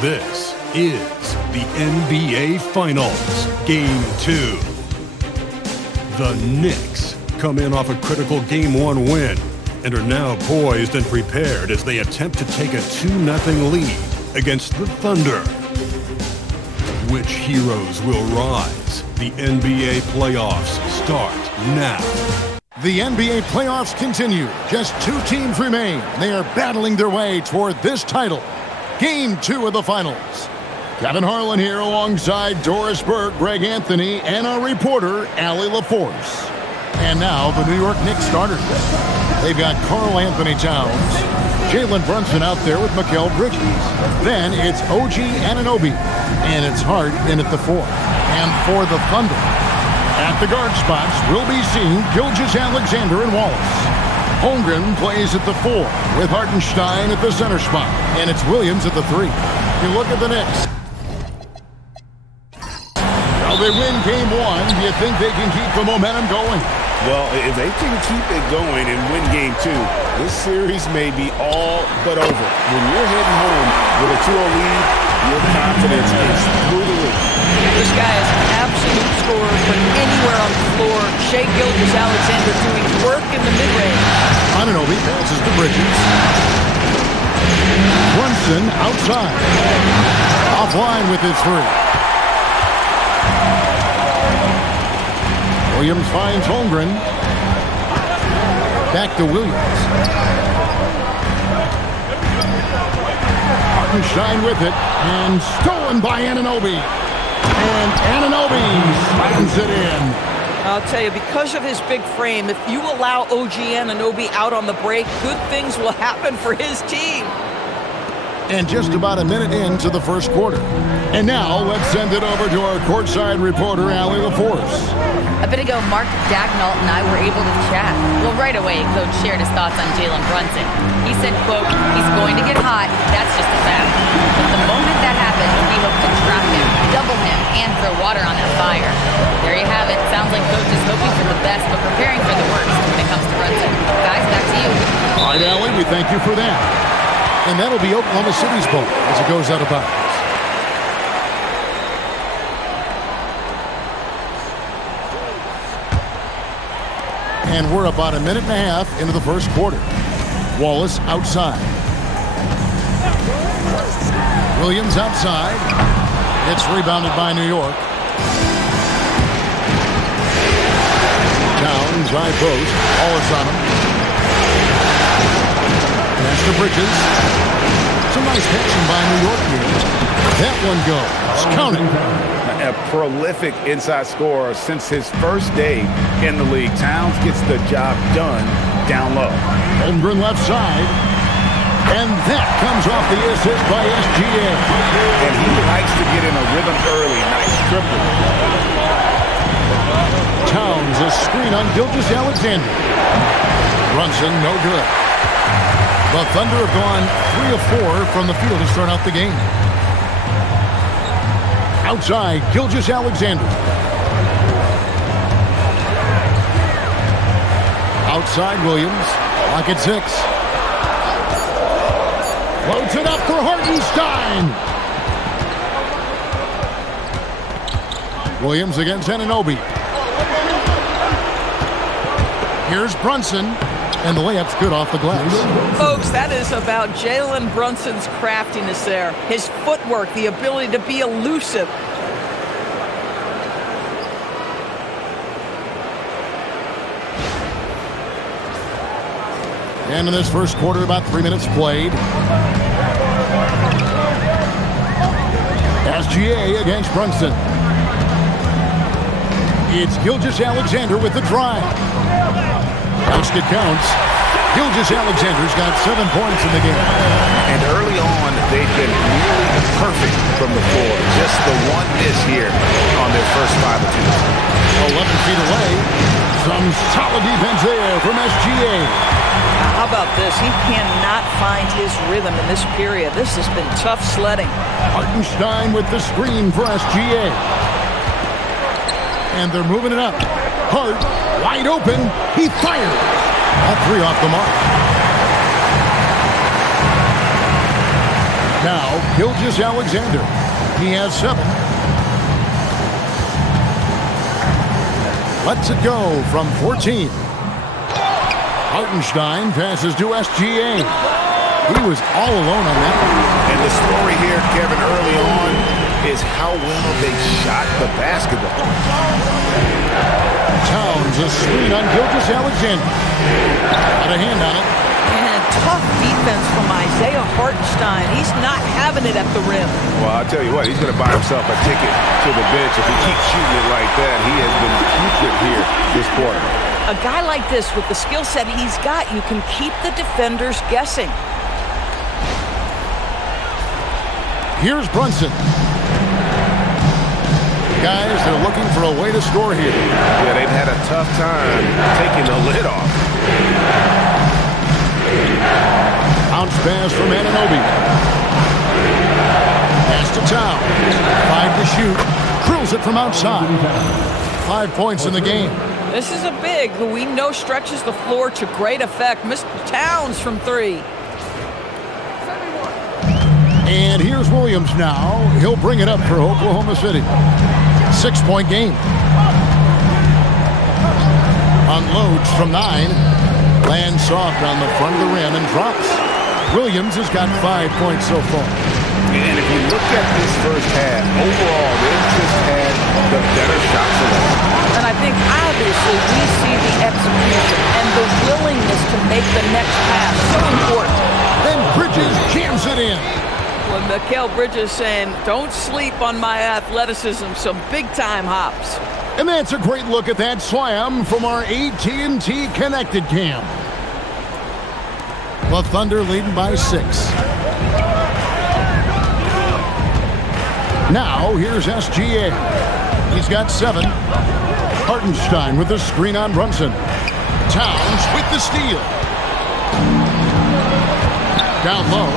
This is the NBA Finals, Game 2. The Knicks come in off a critical Game 1 win and are now poised and prepared as they attempt to take a 2-0 lead against the Thunder. Which heroes will rise? The NBA playoffs start now. The NBA playoffs continue. Just 2 teams remain. They are battling their way toward this title. Game 2 of the finals. Kevin Harlan here alongside Doris Burke, Greg Anthony, and our reporter, Allie LaForce. And now the New York Knicks starters. They've got Karl-Anthony Towns, Jalen Brunson out there with Mikal Bridges. Then it's OG Anunoby, and it's Hart in at the 4. And for the Thunder, at the guard spots, we'll be seeing Gilgeous-Alexander and Wallace. Holmgren plays at the 4 with Hartenstein at the center spot. And it's Williams at the 3. You look at the Knicks. Well, they win Game 1. Do you think they can keep the momentum going? Well, if they can keep it going and win Game 2, this series may be all but over. When you're heading home with a 2-0 lead, your confidence is through the roof. This guy is an absolute scorer from anywhere on the floor. Shai Gilgeous-Alexander doing work in the mid-range. Anunoby passes to Bridges. Brunson outside. Offline with his 3. Williams finds Holmgren. Back to Williams. Hartenstein with it. And stolen by Anunoby. And Anunoby slams it in. I'll tell you, because of his big frame, if you allow OG Anunoby out on the break, good things will happen for his team. And just about a minute into the first quarter. And now, let's send it over to our courtside reporter, Allie LaForce. A bit ago, Mark Dagnall and I were able to chat. Well, right away, Coach shared his thoughts on Jalen Brunson. He said, quote, he's going to get hot, that's just a fact. But the moment that happens, we hope to trap him, double him, and throw water on that fire. There you have it. Sounds like Coach is hoping for the best, but preparing for the worst when it comes to Brunson. Guys, back to you. All right, Allie, we thank you for that. And that'll be Oklahoma City's ball as it goes out of bounds. And we're about a minute and a half into the first quarter. Wallace outside. Williams outside. It's rebounded by New York. Towns high post. Wallace on him. Pass to Bridges. Some nice catching by New York here. That one goes. Count it. A prolific inside scorer since his first day in the league. Towns gets the job done down low. Holmgren left side. And that comes off the assist by SGA. And he likes to get in a rhythm early. Nice triple. Towns, a screen on Gilgeous-Alexander. Brunson, no good. The Thunder have gone 3 of 4 from the field to start out the game. Outside, Gilgeous-Alexander. Outside, Williams. Clock at 6. Floats it up for Hartenstein. Williams against Anunoby. Here's Brunson. And the layup's good off the glass. Folks, that is about Jalen Brunson's craftiness there. His footwork, the ability to be elusive. And in this first quarter, about 3 minutes played. SGA against Brunson. It's Gilgeous-Alexander with the drive. Basket counts. Gilgeous-Alexander's got 7 points in the game. And early on, they've been nearly perfect from the floor. Just the one miss here on their first 5 attempts. 11 feet away. Some solid defense there from SGA. How about this? He cannot find his rhythm in this period. This has been tough sledding. Hartenstein with the screen for SGA. And they're moving it up. Hart, wide open. He fires. All 3 off the mark. Now, Gilgeous-Alexander. He has 7. Lets it go from 14. Hartenstein passes to SGA. He was all alone on that one. And the story here, Kevin, early on is how well they shot the basketball. Towns, a screen on Gilgeous-Alexander. Got a hand on it. And tough defense from Isaiah Hartenstein. He's not having it at the rim. Well, I'll tell you what, he's going to buy himself a ticket to the bench. If he keeps shooting it like that, he has been putrid here this quarter. A guy like this, with the skill set he's got, you can keep the defenders guessing. Here's Brunson. Guys, they're looking for a way to score here. Yeah, they've had a tough time taking the lid off. Bounce pass from Anunoby. Pass to Towns. 5 to shoot. Drills it from outside. 5 points in the game. This is a big who we know stretches the floor to great effect. Mr. Towns from 3. And here's Williams now. He'll bring it up for Oklahoma City. 6-point game. Unloads from 9. Lands soft on the front of the rim and drops. Williams has got 5 points so far. And if you look at this first half, overall, they've just had the better shot selection. And I think, obviously, we see the execution and the willingness to make the next pass so important. Then Bridges jams it in. When Mikal Bridges saying, don't sleep on my athleticism, some big-time hops. And that's a great look at that slam from our AT&T Connected Cam. The Thunder leading by 6. Now, here's SGA. He's got 7. Hartenstein with the screen on Brunson. Towns with the steal. Down low.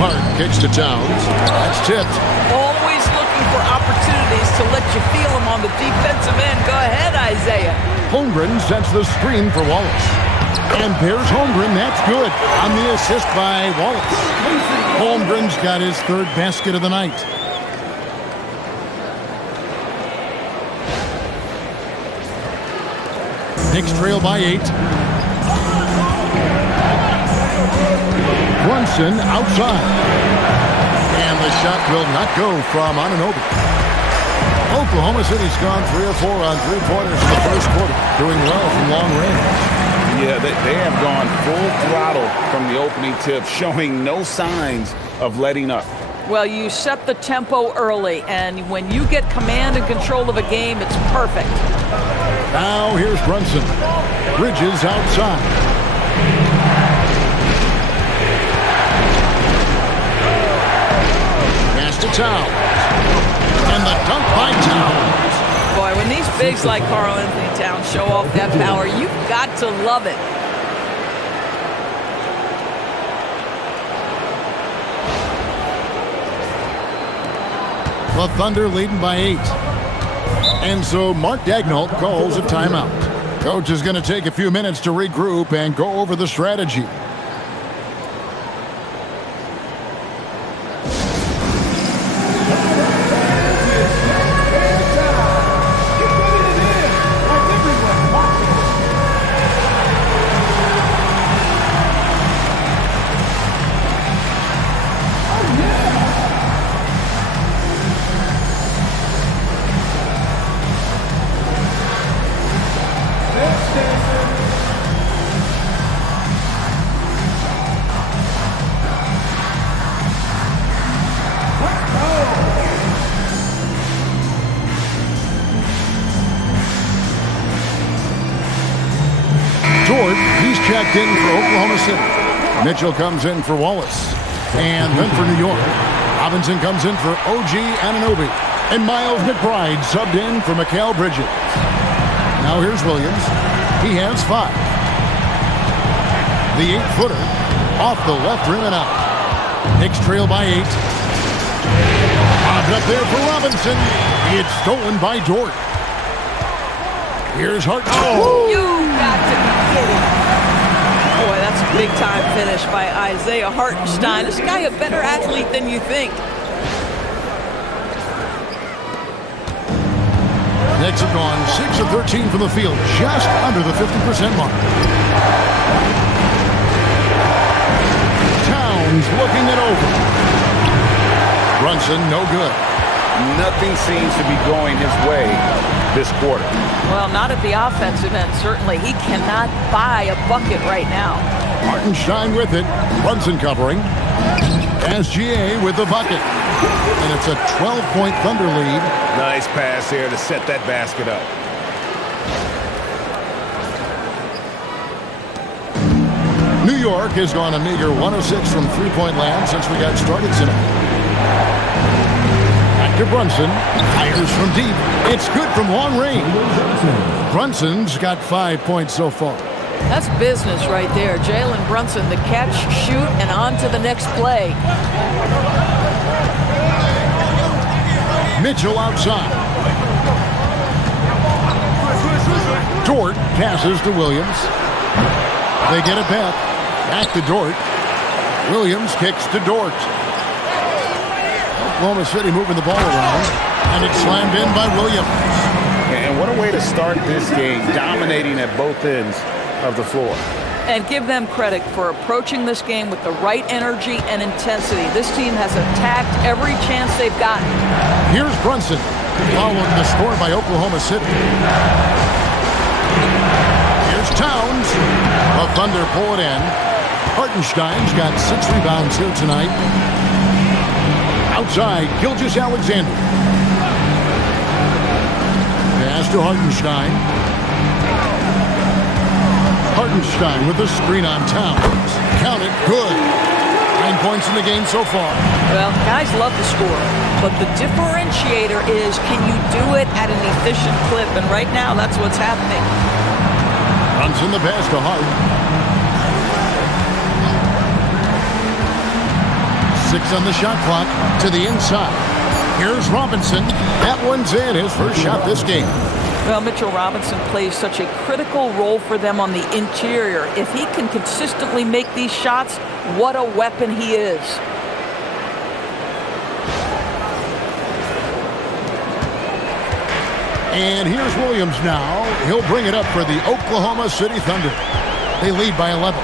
Hart kicks to Towns. That's tipped. Always looking for opportunities to let you feel them on the defensive end. Go ahead, Isaiah. Holmgren sets the screen for Wallace. And there's Holmgren. That's good on the assist by Wallace. Holmgren's got his 3rd basket of the night. Knicks trail by 8. Brunson outside. And the shot will not go from Anunoby. Oklahoma City's gone 3 or 4 on 3-pointers in the first quarter, doing well from long range. Yeah, they have gone full throttle from the opening tip, showing no signs of letting up. Well, you set the tempo early, and when you get command and control of a game, it's perfect. Now here's Brunson. Bridges outside. Pass to Towns. And the dunk by Towns. Boy, when these bigs like Karl-Anthony Towns show off that power, you've got to love it. The Thunder leading by 8. And so Mark Daigneault calls a timeout. Coach is going to take a few minutes to regroup and go over the strategy. He's checked in for Oklahoma City. Mitchell comes in for Wallace. And then for New York, Robinson comes in for OG Anunoby. And Miles McBride subbed in for Mikal Bridges. Now here's Williams. He has 5. The 8-footer off the left rim and out. Knicks trail by 8. Lobbed up there for Robinson. It's stolen by Dort. Here's Hart. Oh, you got to be kidding. Boy, that's Big-time finish by Isaiah Hartenstein. This guy a better athlete than you think. Knicks have gone 6 of 13 from the field, just under the 50% mark. Towns looking it over. Brunson, no good. Nothing seems to be going his way this quarter. Well, not at the offensive end, certainly. He cannot buy a bucket right now. Hartenstein with it. Brunson covering. SGA with the bucket. And it's a 12-point Thunder lead. Nice pass here to set that basket up. New York has gone a meager 1 of 6 from three-point land since we got started tonight. Back to Brunson. Fires from deep. It's good from long range. Brunson's got 5 points so far. That's business right there. Jalen Brunson, the catch, shoot, and on to the next play. Mitchell outside. Dort passes to Williams. They get it back. Back to Dort. Williams kicks to Dort. Oklahoma City moving the ball around. And it's slammed in by Williams. And what a way to start this game, dominating at both ends of the floor. And give them credit for approaching this game with the right energy and intensity. This team has attacked every chance they've gotten. Here's Brunson, following the score by Oklahoma City. Here's Towns. The Thunder pull it in. Hartenstein's got 6 rebounds here tonight. Outside, Gilgeous-Alexander. Pass to Hartenstein. Hartenstein with the screen on Towns. Count it, good. 9 points in the game so far. Well, guys love to score, but the differentiator is, can you do it at an efficient clip? And right now, that's what's happening. Brunson the pass to Hart. 6 on the shot clock to the inside. Here's Robinson. That one's in, his first shot this game. Well, Mitchell Robinson plays such a critical role for them on the interior. If he can consistently make these shots, what a weapon he is. And here's Williams now. He'll bring it up for the Oklahoma City Thunder. They lead by 11.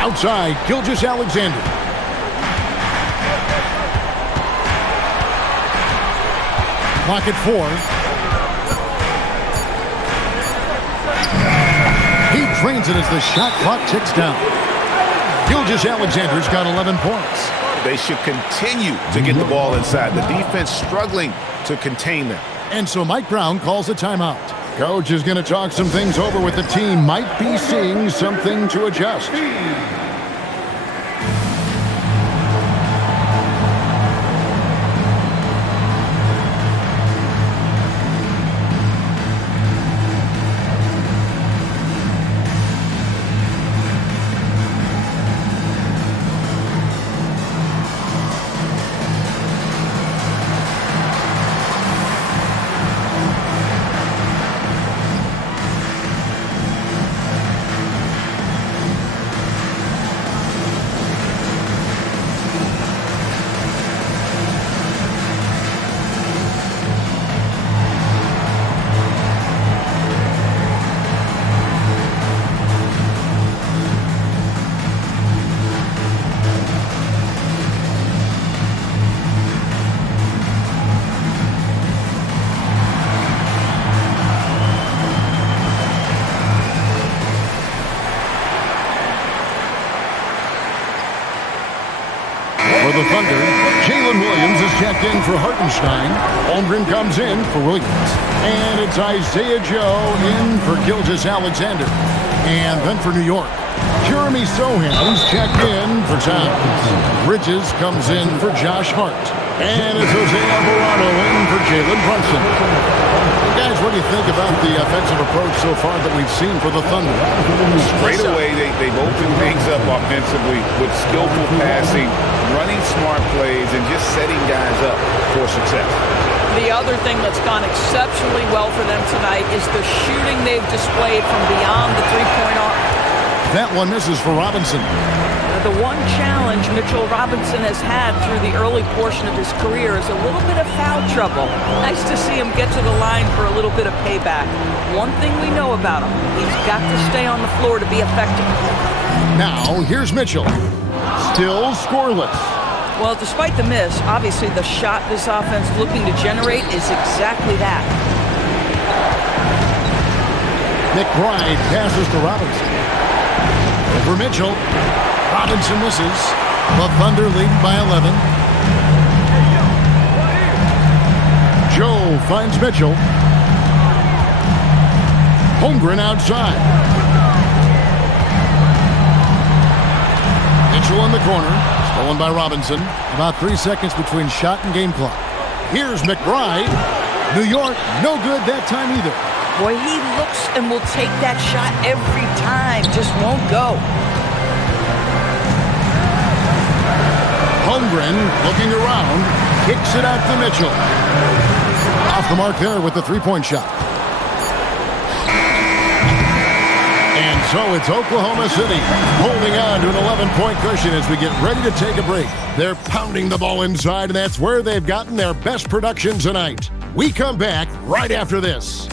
Outside, Gilgeous-Alexander. Clock at 4. He drains it as the shot clock ticks down. Gilgeous-Alexander's got 11 points. They should continue to get the ball inside. The defense struggling to contain them. And so Mike Brown calls a timeout. Coach is going to talk some things over with the team. Might be seeing something to adjust. For the Thunder, Jalen Williams is checked in for Hartenstein. Holmgren comes in for Williams. And it's Isaiah Joe in for Gilgeous-Alexander. And then for New York, Jeremy Sohan's checked in for Towns. Bridges comes in for Josh Hart. And it's Jose Alvarado in for Jalen Brunson. Guys, what do you think about the offensive approach so far that we've seen for the Thunder? Straight away, they've opened things up offensively with skillful passing, running smart plays, and just setting guys up for success. The other thing that's gone exceptionally well for them tonight is the shooting they've displayed from beyond the three-point arc. That one misses for Robinson. The one challenge Mitchell Robinson has had through the early portion of his career is a little bit of foul trouble. Nice to see him get to the line for a little bit of payback. One thing we know about him, he's got to stay on the floor to be effective. Now, here's Mitchell. Still scoreless. Well, despite the miss, obviously the shot this offense looking to generate is exactly that. McBride passes to Robinson. Over Mitchell. Robinson misses. The Thunder lead by 11. Joe finds Mitchell. Holmgren outside. Mitchell in the corner. Stolen by Robinson. About 3 seconds between shot and game clock. Here's McBride. New York, no good that time either. Boy, he looks and will take that shot every time. Just won't go. Holmgren looking around. Kicks it out to Mitchell. Off the mark there with the three-point shot. And so it's Oklahoma City holding on to an 11-point cushion as we get ready to take a break. They're pounding the ball inside, and that's where they've gotten their best production tonight. We come back right after this.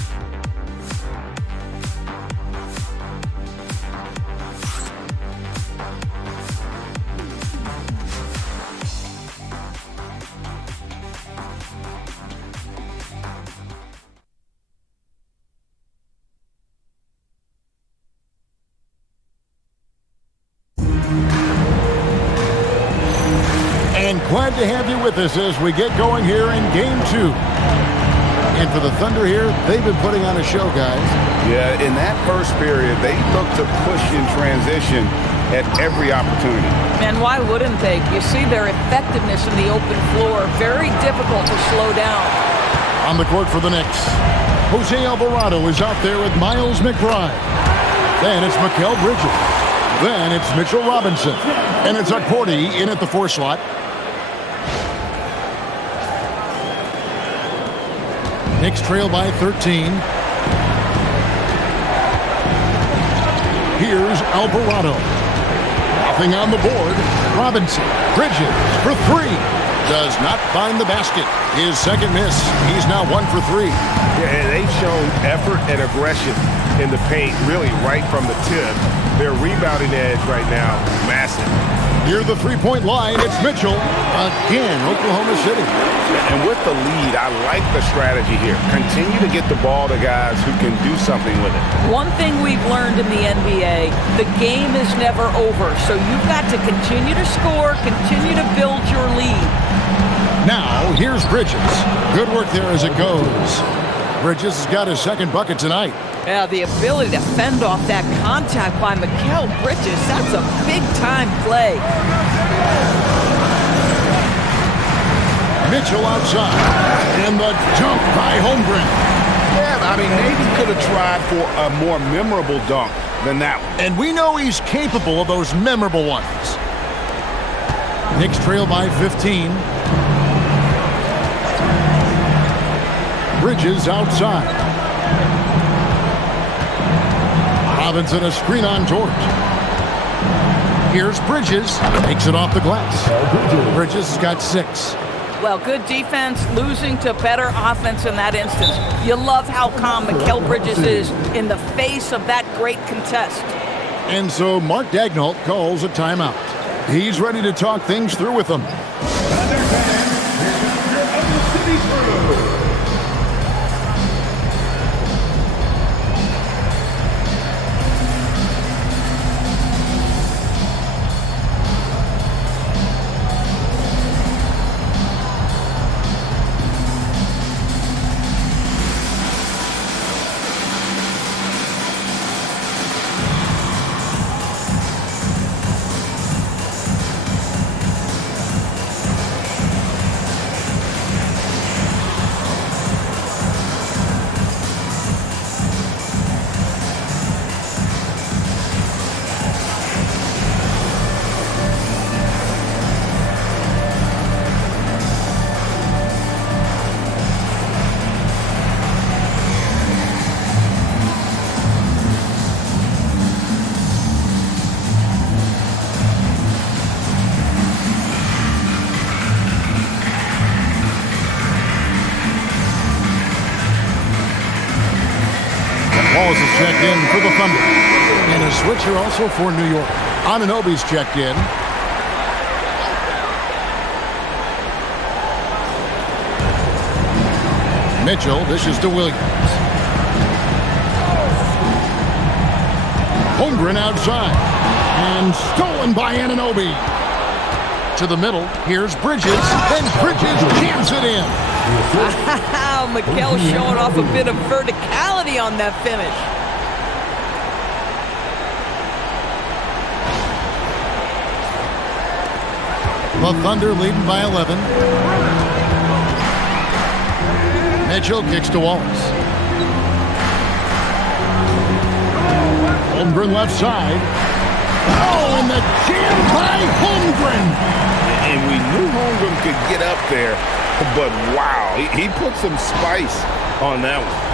Glad to have you with us as we get going here in Game 2. And for the Thunder here, they've been putting on a show, guys. Yeah, in that first period, they looked to push in transition at every opportunity. Man, why wouldn't they? You see their effectiveness in the open floor. Very difficult to slow down. On the court for the Knicks, Jose Alvarado is out there with Miles McBride. Then it's Mikal Bridges. Then it's Mitchell Robinson. And it's Akporti in at the 4 slot. Knicks trail by 13. Here's Alvarado. Nothing on the board. Robinson. Bridges for 3. Does not find the basket. His second miss. He's now 1 for 3. Yeah, and they've shown effort and aggression in the paint, really right from the tip. Their rebounding edge right now, massive. Near the three-point line, it's Mitchell. Again, Oklahoma City. And with the lead, I like the strategy here. Continue to get the ball to guys who can do something with it. One thing we've learned in the NBA, the game is never over. So you've got to continue to score, continue to build your lead. Now, here's Bridges. Good work there as it goes. Bridges has got his second bucket tonight. Yeah, the ability to fend off that contact by Mikal Bridges, that's a big-time play. Mitchell outside, and the dunk by Holmgren. Yeah, I mean, maybe could have tried for a more memorable dunk than that one. And we know he's capable of those memorable ones. Knicks trail by 15. Bridges outside. Robinson a screen on George. Here's Bridges. Takes it off the glass. Bridges has got 6. Well, good defense, losing to better offense in that instance. You love how calm Mikal Bridges is in the face of that great contest. And so Mark Daigneault calls a timeout. He's ready to talk things through with them. Wallace is checked in for the Thunder. And a switcher also for New York. Anunoby's checked in. Mitchell dishes to Williams. Holmgren outside. And stolen by Anunoby. To the middle. Here's Bridges. And Bridges jams it in. Wow, Mikal showing off a bit of verticality on that finish. The Thunder leading by 11. Mitchell kicks to Wallace. Holmgren left side. Oh, and the jam by Holmgren. And we knew Holmgren could get up there, but wow, he put some spice on that one.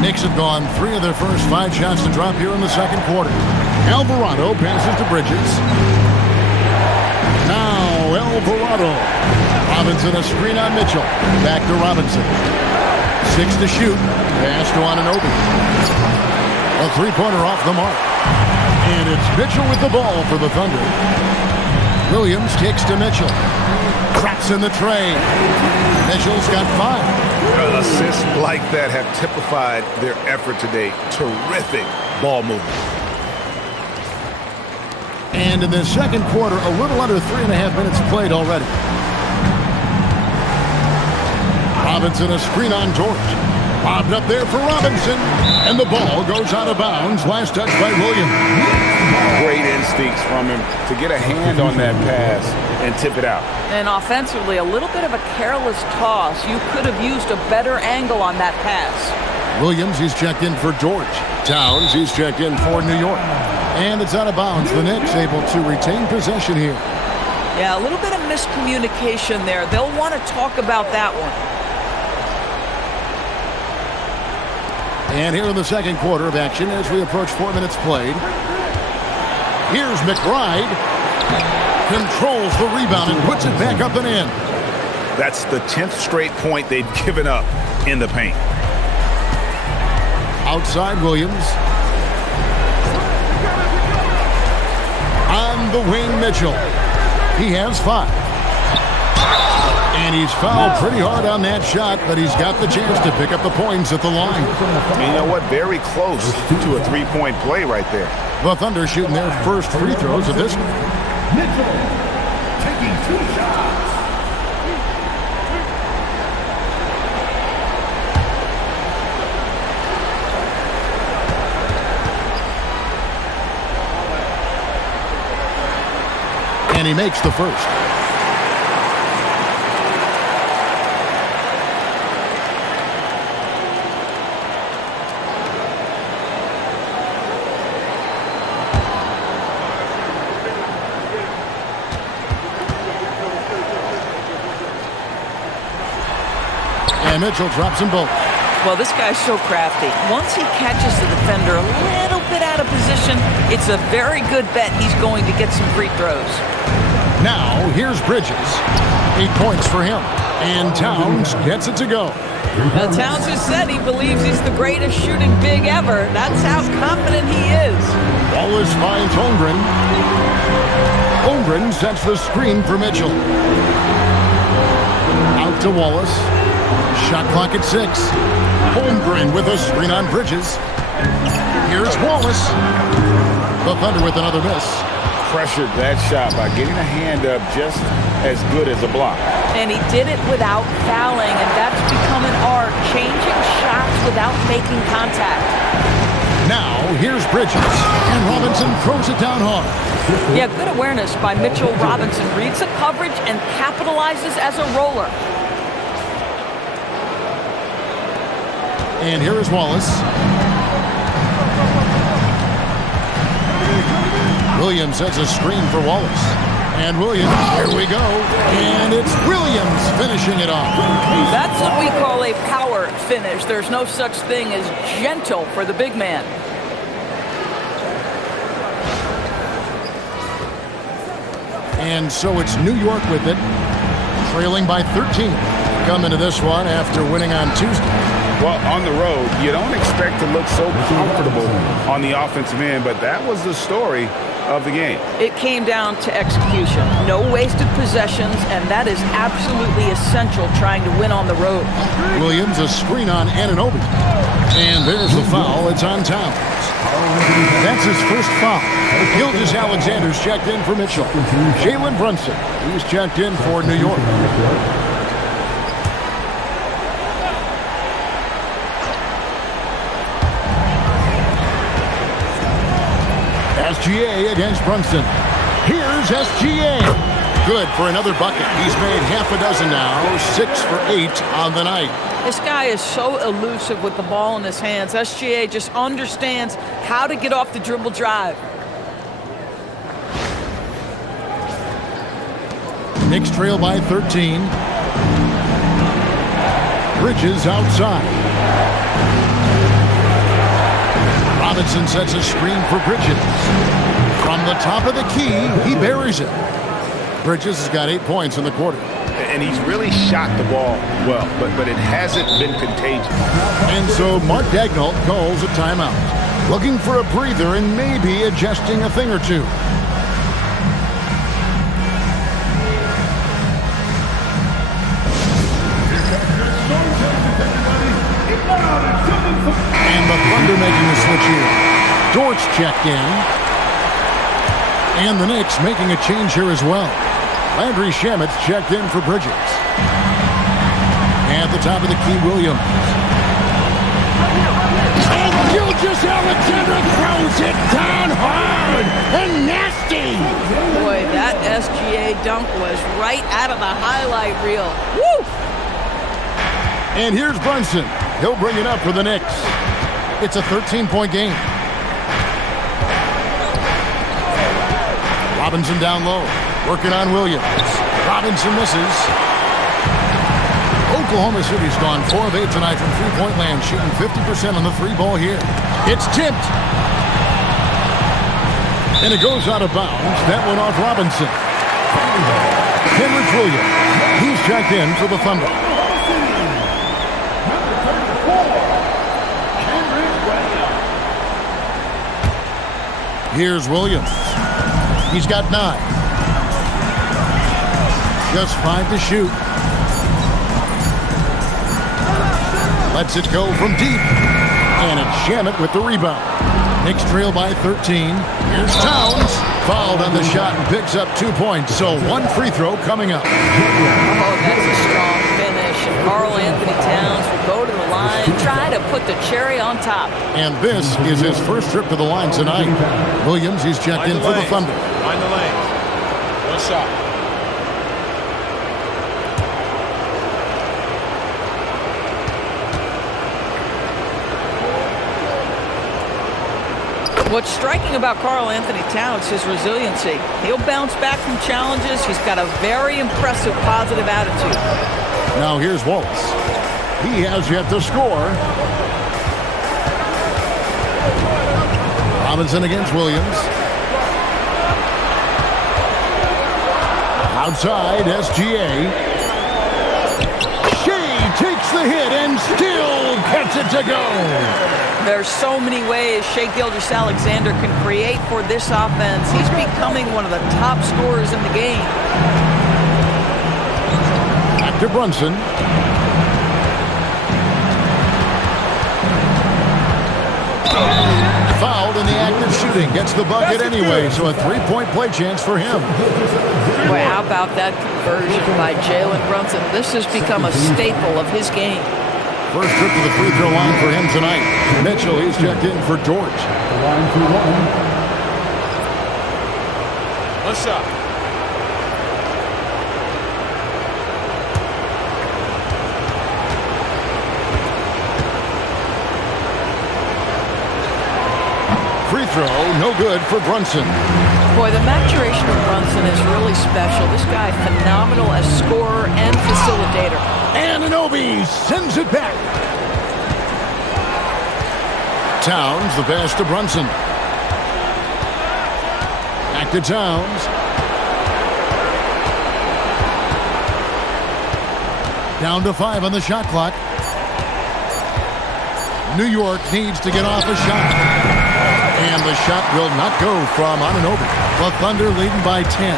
Knicks have gone 3 of their first 5 shots to drop here in the second quarter. Alvarado passes to Bridges. Now Alvarado. Robinson a screen on Mitchell. Back to Robinson. 6 to shoot. Pass to Anunoby. A three-pointer off the mark. And it's Mitchell with the ball for the Thunder. Williams kicks to Mitchell. Traps in the tray. Mitchell's got 5. Assists like that have typified their effort today. Terrific ball movement. And in the second quarter, a little under 3.5 minutes played already. Robinson a screen on George. Bobbed up there for Robinson. And the ball goes out of bounds. Last touch by Williams. Great instincts from him to get a hand on that pass and tip it out. And offensively, a little bit of a careless toss. You could have used a better angle on that pass. Williams, he's checked in for George. Towns, he's checked in for New York. And it's out of bounds. The Knicks able to retain possession here. Yeah, a little bit of miscommunication there. They'll want to talk about that one. And here in the second quarter of action as we approach 4 minutes played. Here's McBride. Controls the rebound and puts it back up and in. That's the 10th straight point they've given up in the paint. Outside Williams. On the wing, Mitchell. He has 5. And he's fouled pretty hard on that shot, but he's got the chance to pick up the points at the line. And you know what? Very close to a three-point play right there. The Thunder shooting their first free throws of this game. Mitchell taking 2 shots. And he makes the first. And Mitchell drops them both. Well, this guy's so crafty. Once he catches the defender a little bit out of position, it's a very good bet he's going to get some free throws. Now, here's Bridges. 8 points for him. And Towns gets it to go. Now, Towns has said he believes he's the greatest shooting big ever. That's how confident he is. Wallace finds Holmgren. Holmgren sets the screen for Mitchell. Out to Wallace. Shot clock at 6. Holmgren with a screen on Bridges. Here's Wallace. The Thunder with another miss. Pressured that shot by getting a hand up just as good as a block. And he did it without fouling, and that's become an art, changing shots without making contact. Now, here's Bridges. And Robinson throws it down hard. Yeah, good awareness by Mitchell Robinson. Reads the coverage and capitalizes as a roller. And here is Wallace. Williams sets a screen for Wallace. And Williams, here we go. And it's Williams finishing it off. That's what we call a power finish. There's no such thing as gentle for the big man. And so it's New York with it, trailing by 13. Come into this one after winning on Tuesday. Well, on the road, you don't expect to look so comfortable on the offensive end, but that was the story of the game. It came down to execution. No wasted possessions, and that is absolutely essential trying to win on the road. Williams, a screen on Anunoby. And there's the foul. It's on Towns. That's his first foul. Gilgeous-Alexander's checked in for Mitchell. Jalen Brunson, he's checked in for New York. SGA against Brunson. Here's SGA. Good for another bucket. He's made half a dozen now. 6 for 8 on the night. This guy is so elusive with the ball in his hands. SGA just understands how to get off the dribble drive. Knicks trail by 13. Bridges outside. Robinson sets a screen for Bridges. From the top of the key, he buries it. Bridges has got 8 points in the quarter. And he's really shot the ball well, but it hasn't been contagious. And so Mark Daigneault calls a timeout. Looking for a breather and maybe adjusting a thing or two. And the Thunder making a switch here. Dort's checked in. And the Knicks making a change here as well. Landry Shamet's checked in for Bridges. At the top of the key, Williams. And Gilgeous-Alexander throws it down hard and nasty. Boy, that SGA dunk was right out of the highlight reel. Woo! And here's Brunson. He'll bring it up for the Knicks. It's a 13-point game. Robinson down low. Working on Williams. Robinson misses. Oklahoma City's gone 4 of 8 tonight from three-point land, shooting 50% on the three ball here. It's tipped. And it goes out of bounds. That went off Robinson. Kenrich Williams. He's checked in for the Thunder. Here's Williams. He's got 9. Just 5 to shoot. Lets it go from deep. And it's Shamet with the rebound. Knicks trail by 13. Here's Towns. Fouled on the shot and picks up 2 points. So 1 free throw coming up. Oh, that's a strong finish. And Karl-Anthony Towns will go to the line, try to put the cherry on top. And this is his first trip to the line tonight. Williams, he's checked in for the Thunder. Find the lane. One shot. What's striking about Karl-Anthony Towns is his resiliency. He'll bounce back from challenges. He's got a very impressive positive attitude. Now here's Waltz. He has yet to score. Robinson against Williams. Outside, SGA. Shai takes the hit and still gets it to go. There's so many ways Shai Gilgeous-Alexander can create for this offense. He's becoming one of the top scorers in the game. Back to Brunson. Fouled in the act of shooting. Gets the bucket anyway, so a 3-point play chance for him. Boy, how about that conversion by Jalen Brunson? This has become a staple of his game. First trip to the free throw line for him tonight. Mitchell, he's checked in for Dort. Line for 1. One shot. Free throw, no good for Brunson. Boy, the maturation of Brunson is really special. This guy, phenomenal as scorer and facilitator. Anunoby sends it back. Towns, the pass to Brunson. Back to Towns. Down to 5 on the shot clock. New York needs to get off a shot. And the shot will not go from Anunoby. The Thunder leading by 10.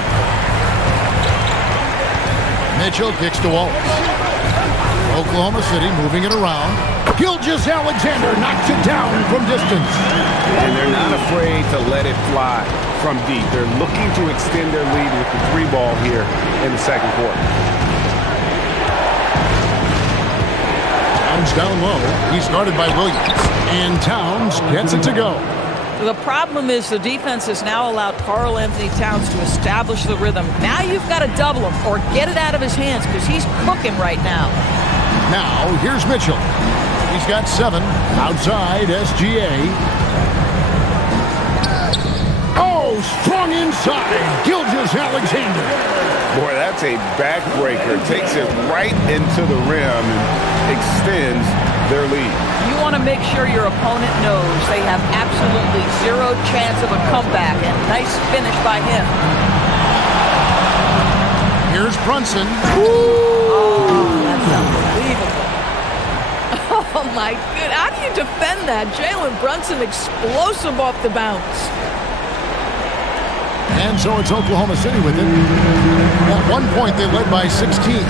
Mitchell kicks to Wallace. Oklahoma City moving it around. Gilgeous-Alexander knocks it down from distance. And they're not afraid to let it fly from deep. They're looking to extend their lead with the 3 ball here in the second quarter. Towns down low. He's guarded by Williams. And Towns gets it to go. The problem is the defense has now allowed Karl-Anthony Towns to establish the rhythm. Now you've got to double him or get it out of his hands because he's cooking right now. Now, here's Mitchell. He's got 7 outside SGA. Oh, strong inside. Gilgeous-Alexander. Boy, that's a backbreaker. Takes it right into the rim and extends their lead. You want to make sure your opponent knows they have absolutely 0 chance of a comeback. And nice finish by him. Here's Brunson. Oh, that's unbelievable. Oh, my goodness. How do you defend that? Jalen Brunson explosive off the bounce. And so it's Oklahoma City with it. At one point, they led by 16.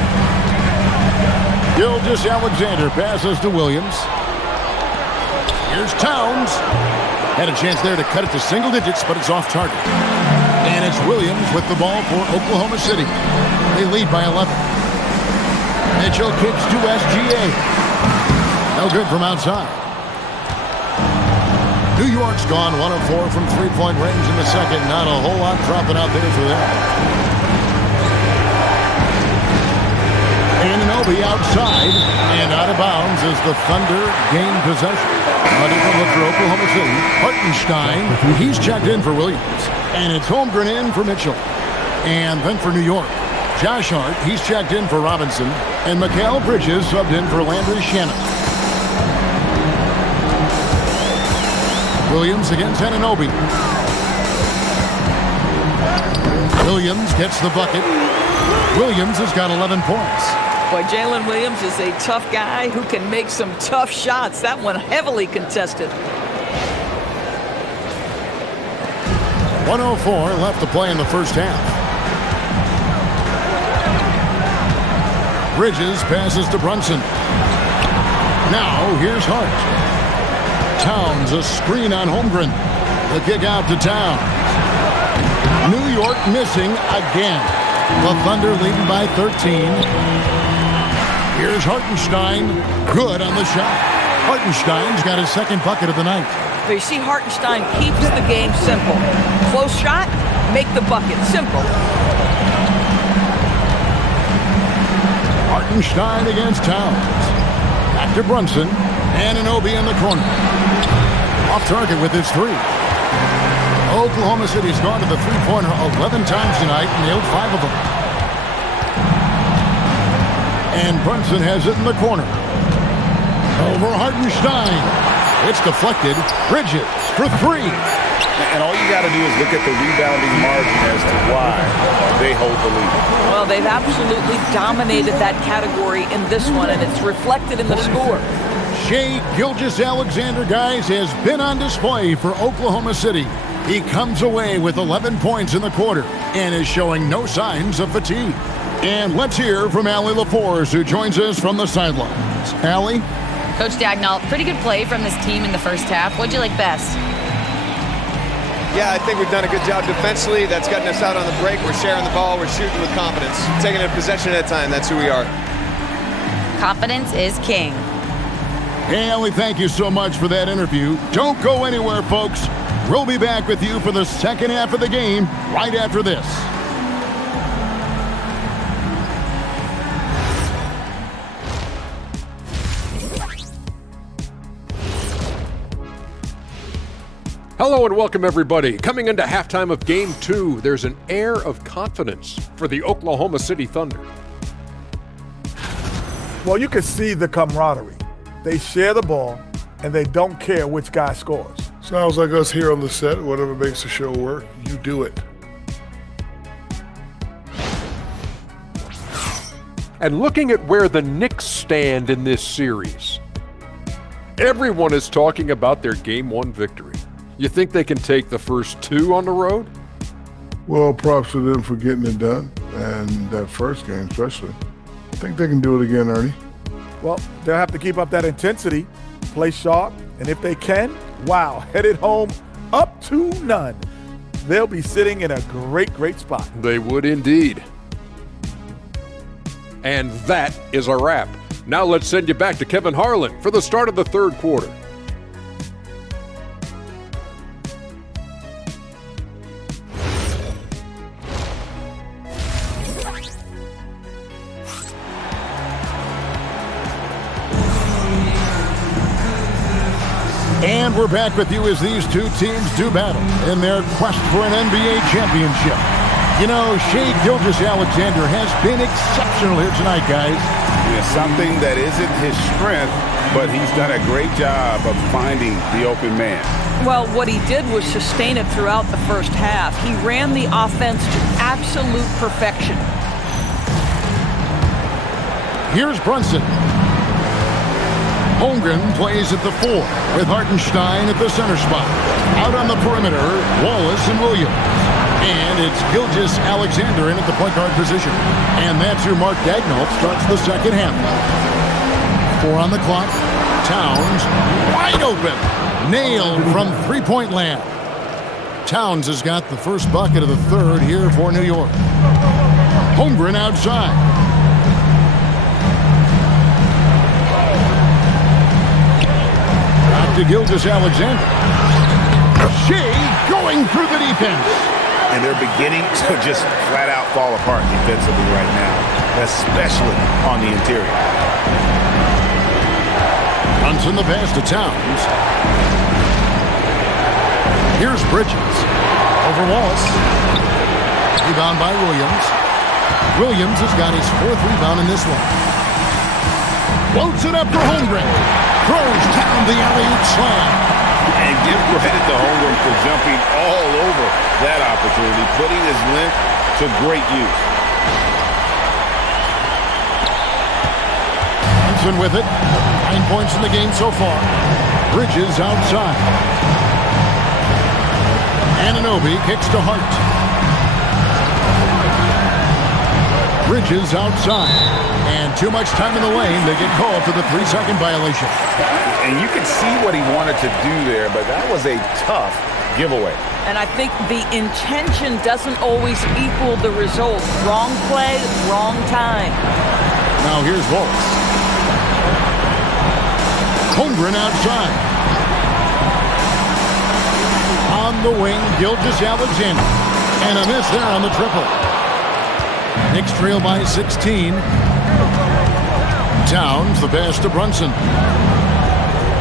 Gilgeous-Alexander passes to Williams. Here's Towns. Had a chance there to cut it to single digits, but it's off target. And it's Williams with the ball for Oklahoma City. They lead by 11. Mitchell kicks to SGA. No good from outside. New York's gone 1 of 4 from three-point range in the second. Not a whole lot dropping out there for them. Anunoby outside and out of bounds as the Thunder gain possession. A different look for Oklahoma City. Hartenstein, he's checked in for Williams. And it's Holmgren in for Mitchell. And then for New York, Josh Hart, he's checked in for Robinson. And Mikal Bridges subbed in for Landry Shannon. Williams against Anunoby. Williams gets the bucket. Williams has got 11 points. Boy, Jalen Williams is a tough guy who can make some tough shots. That one heavily contested. 1:04 left to play in the first half. Bridges passes to Brunson. Now here's Hart. Towns, a screen on Holmgren. The kick out to Towns. New York missing again. The Thunder leading by 13. Here's Hartenstein. Good on the shot. Hartenstein's got his second bucket of the night. But you see, Hartenstein keeps the game simple. Close shot, make the bucket. Simple. Hartenstein against Towns. Back to Brunson. Anunoby in the corner. Off target with his 3. Oklahoma City's gone to the three-pointer 11 times tonight and nailed 5 of them. And Brunson has it in the corner. Over Hartenstein. It's deflected. Bridges for 3. And all you got to do is look at the rebounding margin as to why they hold the lead. Well, they've absolutely dominated that category in this one, and it's reflected in the score. Shai Gilgeous-Alexander, guys, has been on display for Oklahoma City. He comes away with 11 points in the quarter and is showing no signs of fatigue. And let's hear from Allie LaForce, who joins us from the sidelines. Allie? Coach Dagnall, pretty good play from this team in the first half. What'd you like best? Yeah, I think we've done a good job defensively. That's gotten us out on the break. We're sharing the ball. We're shooting with confidence. Taking it a possession at a time. That's who we are. Confidence is king. Hey, Allie, thank you so much for that interview. Don't go anywhere, folks. We'll be back with you for the second half of the game right after this. Hello and welcome, everybody. Coming into halftime of Game 2, there's an air of confidence for the Oklahoma City Thunder. Well, you can see the camaraderie. They share the ball, and they don't care which guy scores. Sounds like us here on the set. Whatever makes the show work, you do it. And looking at where the Knicks stand in this series, Everyone is talking about their Game 1 victory. You think they can take the first 2 on the road? Well, props to them for getting it done, and that first game especially. I think they can do it again, Ernie. Well, they'll have to keep up that intensity, play sharp, and if they can, wow, headed home up to none. They'll be sitting in a great, great spot. They would indeed. And that is a wrap. Now let's send you back to Kevin Harlan for the start of the third quarter. And we're back with you as these two teams do battle in their quest for an NBA championship. You know, Shai Gilgeous-Alexander has been exceptional here tonight, guys. Yeah, something that isn't his strength, but he's done a great job of finding the open man. Well, what he did was sustain it throughout the first half. He ran the offense to absolute perfection. Here's Brunson. Holmgren plays at the 4 with Hartenstein at the center spot. Out on the perimeter, Wallace and Williams. And it's Gilgeous-Alexander in at the point guard position. And that's who Mark Daigneault starts the second half. 4 on the clock. Towns wide open. Nailed from three-point land. Towns has got the first bucket of the third here for New York. Holmgren outside. To Gilgeous-Alexander. Shai going through the defense. And they're beginning to just flat out fall apart defensively right now, especially on the interior. Brunson the pass to Towns. Here's Bridges. Over Wallace. Rebound by Williams. Williams has got his 4th rebound in this one. Floats it up for Holmgren. Throws down the alley-oop slam. And give credit to Holmgren for jumping all over that opportunity, putting his length to great use. Brunson with it. 9 points in the game so far. Bridges outside. Anunoby kicks to Hart. Bridges outside. And too much time in the lane. They get called for the 3-second violation. And you can see what he wanted to do there, but that was a tough giveaway. And I think the intention doesn't always equal the result. Wrong play, wrong time. Now here's Wallace. Holmgren outside. On the wing, Gilgeous-Alexander. And a miss there on the triple. Knicks trail by 16. Towns, the pass to Brunson.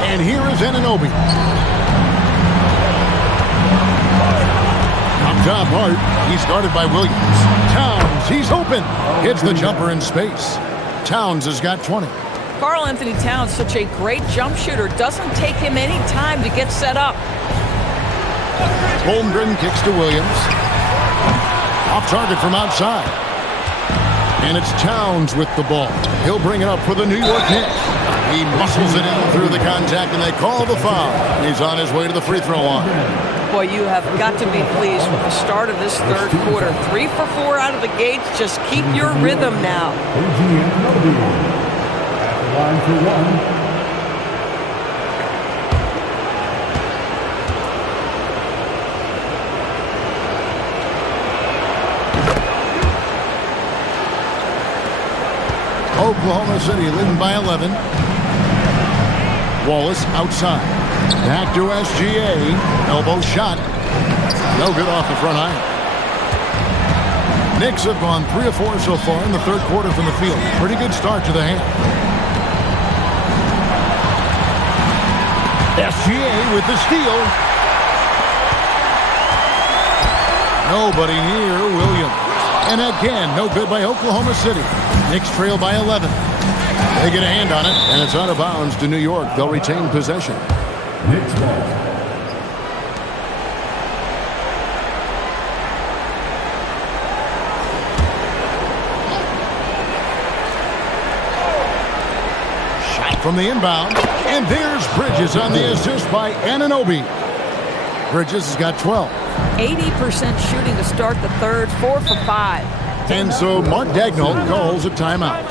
And here is Anunoby. Up top, Hart. He's guarded by Williams. Towns, he's open. Hits the jumper in space. Towns has got 20. Karl-Anthony Towns, such a great jump shooter, doesn't take him any time to get set up. Holmgren kicks to Williams. Off target from outside. And it's Towns with the ball. He'll bring it up for the New York Knicks. He muscles it in through the contact, and they call the foul. He's on his way to the free throw line. Boy, you have got to be pleased with the start of this third quarter. 3 for 4 out of the gates. Just keep your rhythm now. Line for 1. Oklahoma City leading by 11. Wallace outside. Back to SGA. Elbow shot. No good off the front iron. Knicks have gone 3 of 4 so far in the third quarter from the field. Pretty good start to the half. SGA with the steal. Nobody near Williams. And again, no good by Oklahoma City. Knicks trail by 11. They get a hand on it, and it's out of bounds to New York. They'll retain possession. Knicks ball. Shot from the inbound. And there's Bridges on the assist by Anunoby. Bridges has got 12. 80% shooting to start the third, 4 for 5. And so Mark Daigneault calls a timeout.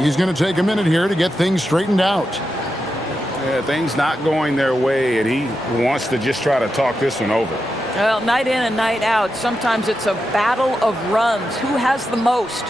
He's going to take a minute here to get things straightened out. Yeah, things not going their way, and he wants to just try to talk this one over. Well, night in and night out, sometimes it's a battle of runs. Who has the most?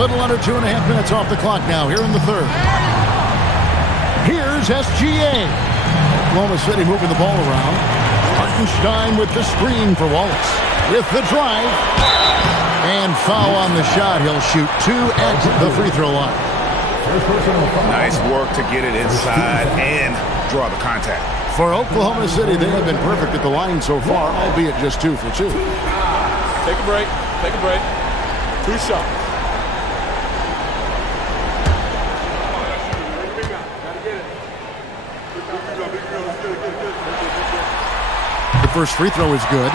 Little under 2.5 minutes off the clock now here in the third. Here's SGA. Oklahoma City moving the ball around. Hartenstein with the screen for Wallace. With the drive. And foul on the shot. He'll shoot 2 at the free throw line. Nice work to get it inside and draw the contact. For Oklahoma City, they have been perfect at the line so far, albeit just 2 for 2. Take a break. Take a break. 2 shots. The first free throw is good.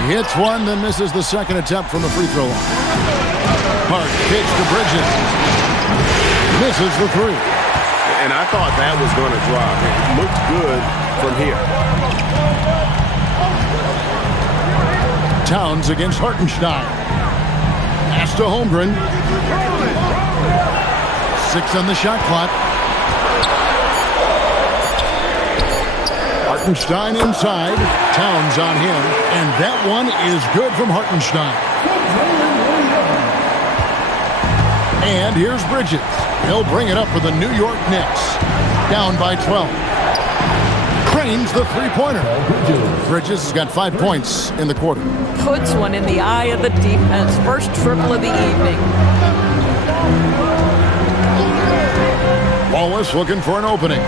He hits one, then misses the second attempt from the free throw line. Hart kicks to Bridges. Misses the 3. And I thought that was going to drop. It looked good from here. Towns against Hartenstein. Pass to Holmgren. 6 on the shot clock. Hartenstein inside. Towns on him. And that one is good from Hartenstein. And here's Bridges. He'll bring it up for the New York Knicks. Down by 12. Cranes the three-pointer. Bridges has got 5 points in the quarter. Puts one in the eye of the defense. First triple of the evening. Wallace looking for an opening.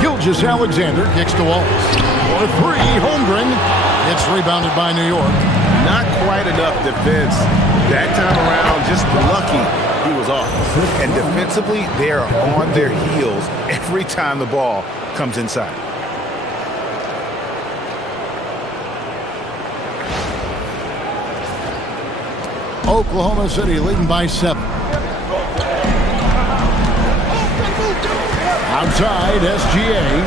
Gilgeous-Alexander kicks to Wallace. For 3, Holmgren. It's rebounded by New York. Not quite enough defense that time around. Just lucky he was off. And defensively, they are on their heels every time the ball comes inside. Oklahoma City leading by 7. Outside, SGA.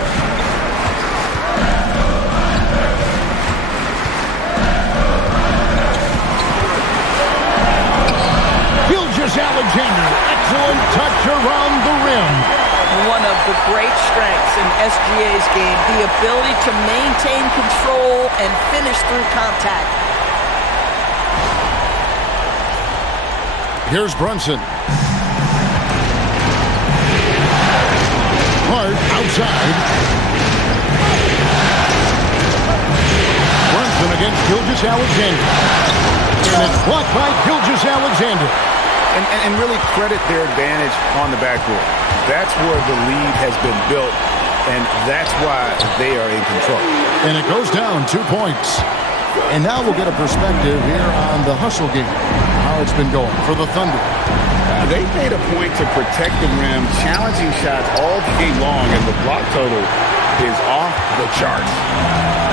Gilgeous-Alexander, excellent touch around the rim. One of the great strengths in SGA's game, the ability to maintain control and finish through contact. Here's Brunson. Hart outside. Brunson against Gilgeous-Alexander. And it's blocked by Gilgeous-Alexander. And really credit their advantage on the backboard. That's where the lead has been built, and that's why they are in control. And it goes down 2 points. And now we'll get a perspective here on the hustle game, how it's been going for the Thunder. They made a point to protect the rim, challenging shots all game long, and the block total is off the charts.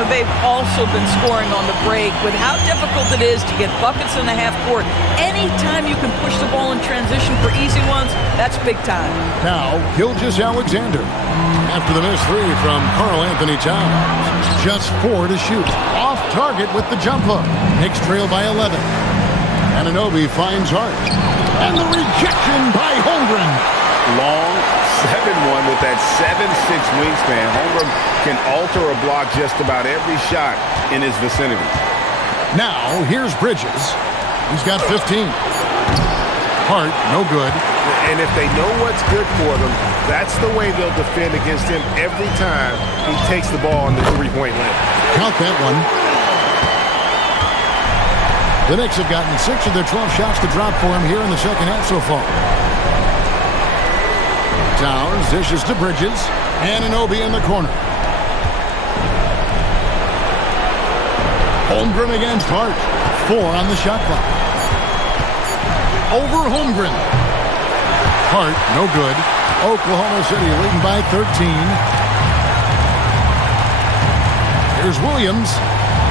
They've also been scoring on the break. With how difficult it is to get buckets in the half court, anytime you can push the ball in transition for easy ones, that's big time. Now, Gilgeous-Alexander. After the missed three from Karl-Anthony Towns. Just 4 to shoot. Off target with the jump hook. Knicks trail by 11. Anunoby finds Hart. And the rejection by Holmgren. Long 7-1 with that 7'6" wingspan. Holmgren can alter a block just about every shot in his vicinity. Now, here's Bridges. He's got 15. Hart, no good. And if they know what's good for them, that's the way they'll defend against him every time he takes the ball on the three-point line. Count that one. The Knicks have gotten 6 of their 12 shots to drop for him here in the second half so far. Towns dishes to Bridges. Anunoby in the corner. Holmgren against Hart. 4 on the shot clock. Over Holmgren. Hart, no good. Oklahoma City leading by 13. Here's Williams.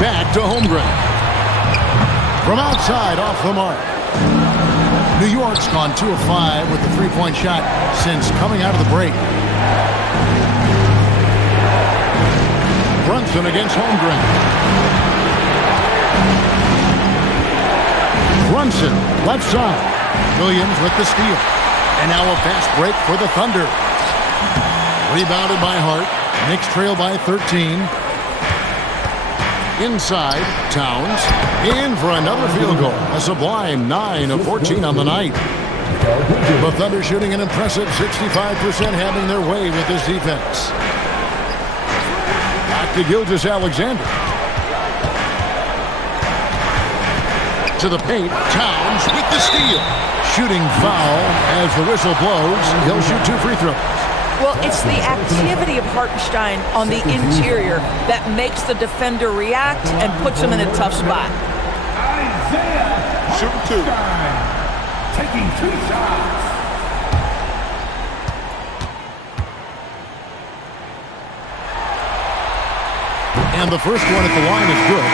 Back to Holmgren. From outside, off the mark. New York's gone 2 of 5 with the three-point shot since coming out of the break. Brunson against Holmgren. Brunson, left side. Williams with the steal. And now a fast break for the Thunder. Rebounded by Hart. Knicks trail by 13. Inside, Towns. In for another field goal. A sublime 9 of 14 on the night. The Thunder shooting an impressive 65%, having their way with this defense. Back to Gilgeous-Alexander. To the paint, Towns with the steal. Shooting foul as the whistle blows. He'll shoot 2 free throws. Well, it's the activity of Hartenstein on the interior that makes the defender react and puts him in a tough spot. Shooting 2. Taking 2 shots. And the first one at the line is good.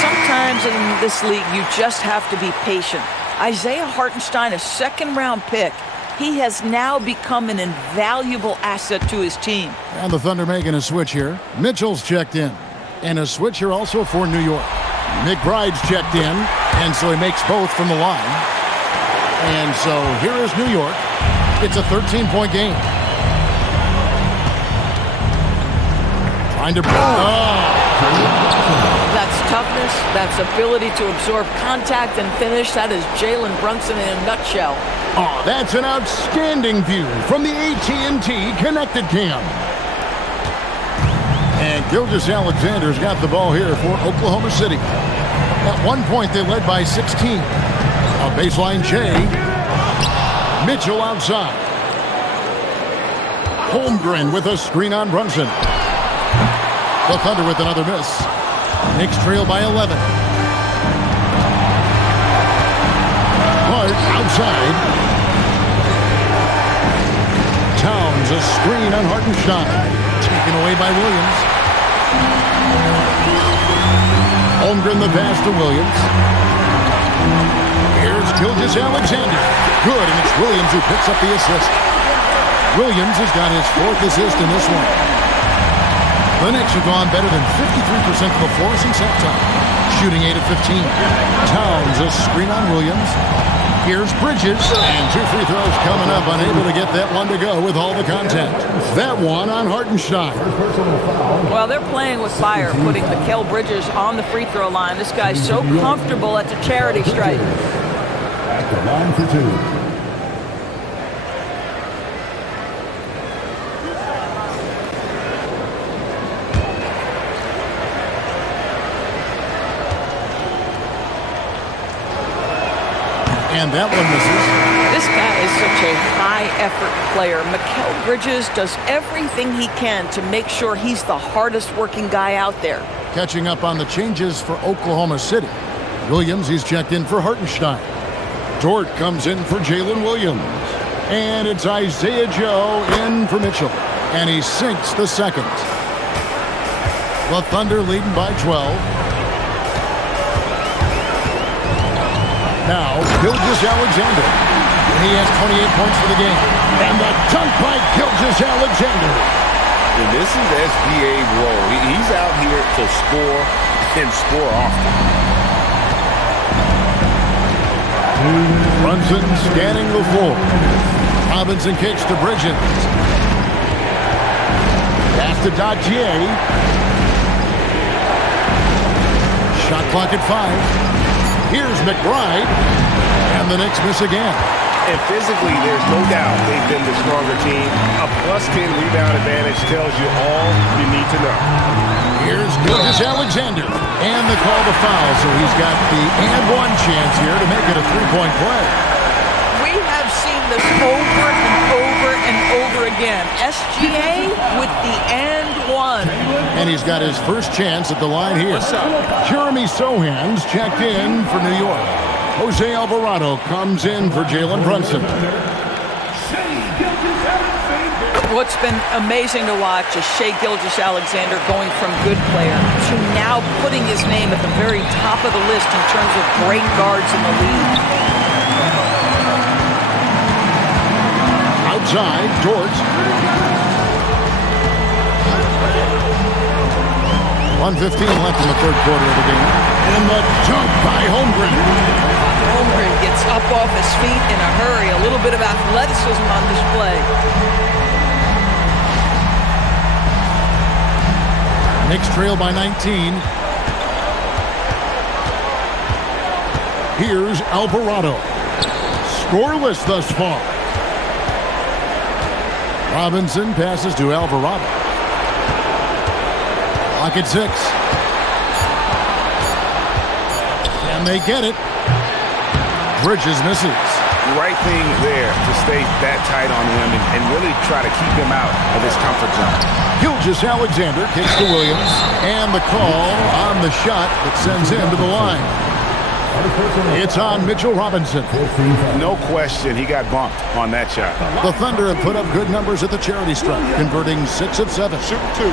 Sometimes in this league, you just have to be patient. Isaiah Hartenstein, a second-round pick, he has now become an invaluable asset to his team. And the Thunder making a switch here. Mitchell's checked in. And a switch here also for New York. McBride's checked in, and so he makes both from the line. And so here is New York. It's a 13-point game. Trying to... That's toughness. That's ability to absorb contact and finish. That is Jalen Brunson in a nutshell. Oh, that's an outstanding view from the AT&T Connected Cam. And Gilgeous-Alexander's got the ball here for Oklahoma City. At one point, they led by 16. A baseline Jay. Mitchell outside. Holmgren with a screen on Brunson. The Thunder with another miss. Knicks trail by 11. Hart outside. Towns, a screen on Hartenstein. Taken away by Williams. Holmgren the pass to Williams. Here's Gilgeous-Alexander. Good, and it's Williams who picks up the assist. Williams has got his 4th assist in this one. The Knicks have gone better than 53% from the floor since halftime. Shooting 8 of 15. Towns, a screen on Williams. Here's Bridges, and 2 free throws coming up, unable to get that one to go with all the contact. That one on Hartenstein. Well, they're playing with fire, putting Mikal Bridges on the free throw line. This guy's so comfortable at the charity stripe. At the line for 2. And that one misses. This guy is such a high-effort player. Mikal Bridges does everything he can to make sure he's the hardest-working guy out there. Catching up on the changes for Oklahoma City. Williams, he's checked in for Hartenstein. Dort comes in for Jalen Williams. And it's Isaiah Joe in for Mitchell. And he sinks the second. The Thunder leading by 12. Now, Gilgeous-Alexander. He has 28 points for the game. And the dunk by Gilgeous-Alexander. And this is SGA's role. He's out here to score and score often. Brunson scanning the floor. Robinson kicks to Bridges. Pass to Dodgier. Shot clock at 5. Here's McBride. And the Knicks miss again. And physically, there's no doubt they've been the stronger team. A +10 rebound advantage tells you all you need to know. Here's Gilgeous-Alexander. And the call to foul, so he's got the and-one chance here to make it a three-point play. We have seen this over and over and over again. SGA with the and one. And he's got his first chance at the line here. Jeremy Sohan's checked in for New York. Jose Alvarado comes in for Jalen Brunson. What's been amazing to watch is Shai Gilgeous-Alexander going from good player to now putting his name at the very top of the list in terms of great guards in the league. Outside, Dort. 1:15 left in the third quarter of the game. And the dunk by Holmgren. Holmgren gets up off his feet in a hurry. A little bit of athleticism on display. Knicks trail by 19. Here's Alvarado. Scoreless thus far. Robinson passes to Alvarado. Clock at 6. And they get it. Bridges misses. Right thing there to stay that tight on him and really try to keep him out of his comfort zone. Gilgeous-Alexander kicks to Williams. And the call on the shot that sends him to the line. It's on Mitchell Robinson. No question, he got bumped on that shot. The Thunder have put up good numbers at the charity stripe, converting 6 of 7. Shoot 2.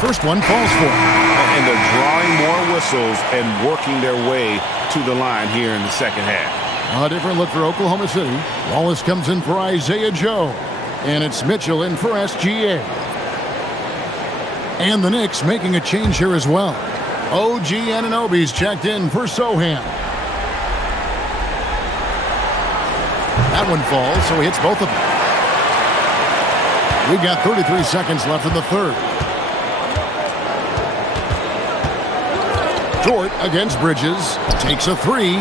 First one falls for him. And they're drawing more whistles and working their way to the line here in the second half. A different look for Oklahoma City. Wallace comes in for Isaiah Joe. And it's Mitchell in for SGA. And the Knicks making a change here as well. OG Anunoby's checked in for Sohan. That one falls, so he hits both of them. We've got 33 seconds left in the third. Dort against Bridges. Takes a 3.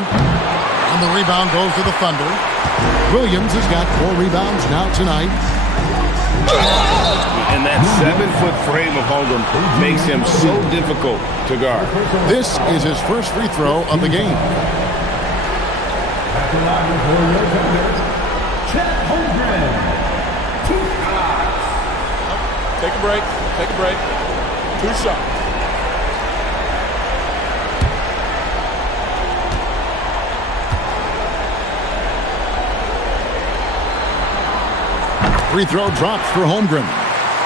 And the rebound goes to the Thunder. Williams has got 4 rebounds now tonight. And that 7-foot frame of Holmgren makes him so difficult to guard. This is his first free throw of the game. Take a break. Take a break. 2 shots. Free throw drops for Holmgren.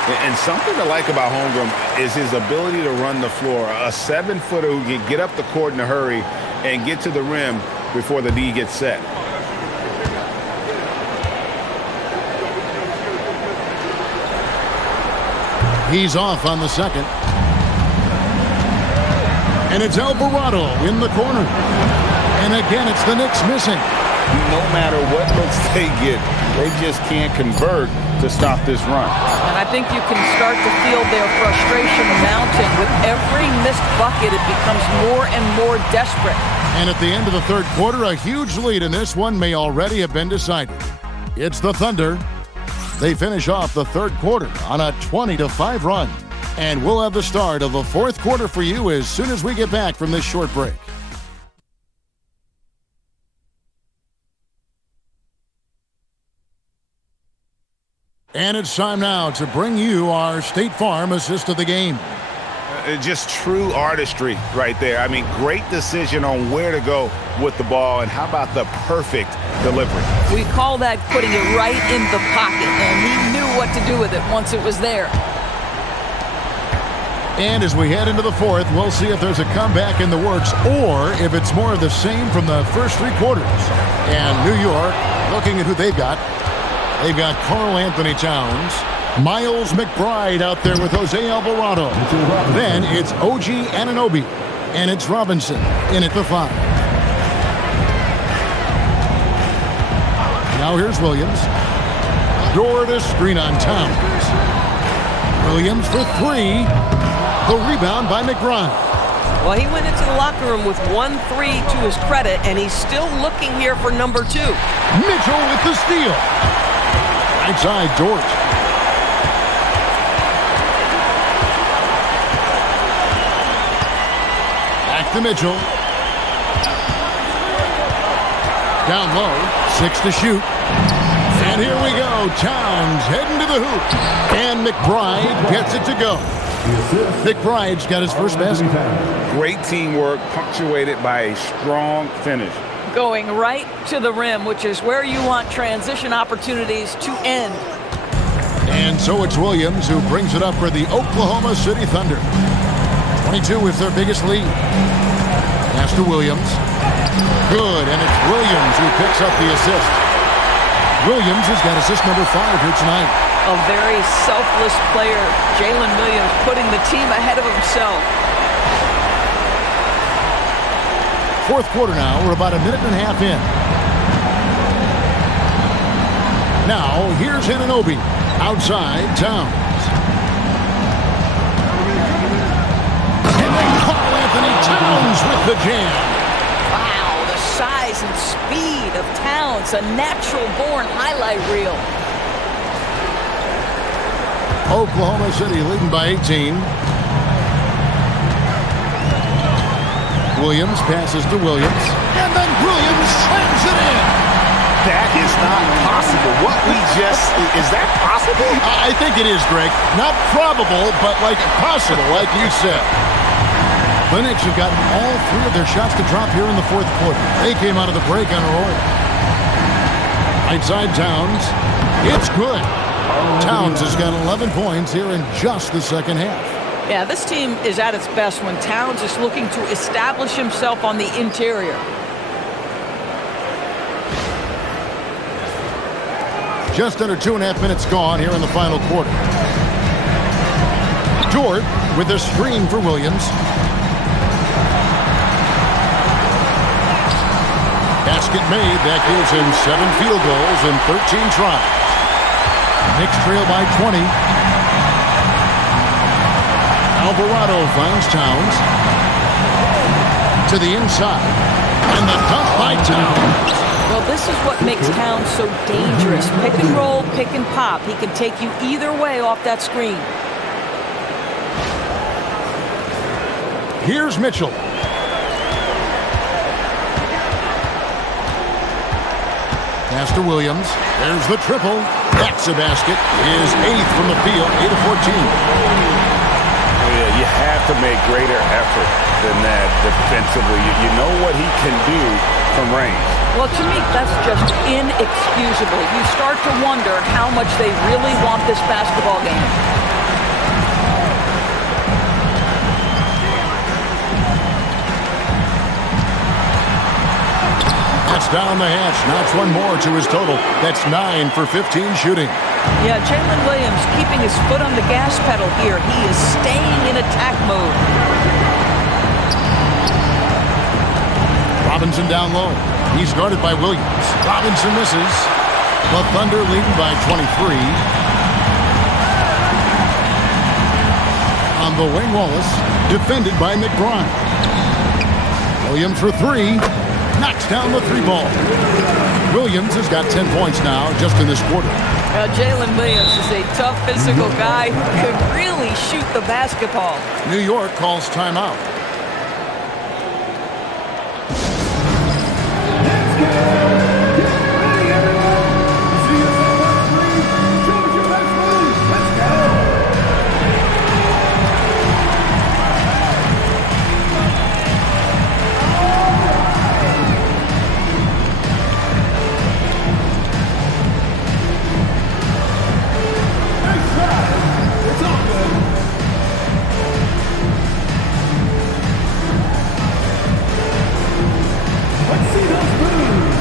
And something to like about Holmgren is his ability to run the floor. A 7-footer who can get up the court in a hurry and get to the rim before the D gets set. He's off on the second. And it's Alvarado in the corner. And again, it's the Knicks missing. No matter what looks they get, they just can't convert to stop this run. And I think you can start to feel their frustration mounting. With every missed bucket, it becomes more and more desperate. And at the end of the third quarter, a huge lead in this one may already have been decided. It's the Thunder. They finish off the third quarter on a 20-5 run. And we'll have the start of the fourth quarter for you as soon as we get back from this short break. And it's time now to bring you our State Farm assist of the game. Just true artistry right there. I mean, great decision on where to go with the ball, and how about the perfect delivery? We call that putting it right in the pocket, and he knew what to do with it once it was there. And as we head into the fourth, we'll see if there's a comeback in the works or if it's more of the same from the first three quarters. And New York, looking at who they've got Karl-Anthony Towns, Miles McBride out there with Jose Alvarado. Then it's OG Anunoby, and it's Robinson in at the 5. Now here's Williams. Door to screen on Towns. Williams for 3. The rebound by McBride. Well, he went into the locker room with 1-3 to his credit, and he's still looking here for number 2. Mitchell with the steal. Right side, Dort. Back to Mitchell. Down low, 6 to shoot. And here we go. Towns heading to the hoop. And McBride gets it to go. McBride's got his first basket. Great teamwork, punctuated by a strong finish. Going right to the rim, which is where you want transition opportunities to end. And so it's Williams who brings it up for the Oklahoma City Thunder. 22 is their biggest lead. Pass to Williams. Good, and it's Williams who picks up the assist. Williams has got assist number 5 here tonight. A very selfless player, Jalen Williams, putting the team ahead of himself. Fourth quarter now. We're about a minute and a half in. Now, here's Anunoby. Outside, Towns. And then Karl-Anthony Towns with the jam. Wow, the size and speed of Towns, a natural-born highlight reel. Oklahoma City leading by 18. Williams passes to Williams. And then Williams slams it in. That is not possible. What we just... Is that possible? I think it is, Greg. Not probable, but like possible, like you said. The Knicks have gotten all 3 of their shots to drop here in the fourth quarter. They came out of the break on a roll. Right side, Towns. It's good. Towns has got 11 points here in just the second half. Yeah, this team is at its best when Towns is looking to establish himself on the interior. Just under 2.5 minutes gone here in the final quarter. Dort with a screen for Williams. Basket made. That gives him 7 field goals and 13 tries. Knicks trail by 20. Alvarado finds Towns. To the inside. And the dunk by Towns. Well, this is what makes Towns so dangerous. Pick and roll, pick and pop. He can take you either way off that screen. Here's Mitchell. Pass to Williams. There's the triple. That's a basket. His 8th from the field, 8 of 14. Yeah, you have to make greater effort than that defensively. You know what he can do from range. Well, to me, that's just inexcusable. You start to wonder how much they really want this basketball game. That's down the hatch. Knocks one more to his total. That's 9 for 15 shooting. Yeah, Jalen Williams keeping his foot on the gas pedal here. He is staying in attack mode. Robinson down low. He's guarded by Williams. Robinson misses. The Thunder leading by 23. On the wing, Wallace. Defended by McBride. Williams for 3. Knocks down the 3-ball. Williams has got 10 points now just in this quarter. Jalen Williams is a tough physical guy who could really shoot the basketball. New York calls timeout. Let's see those moves.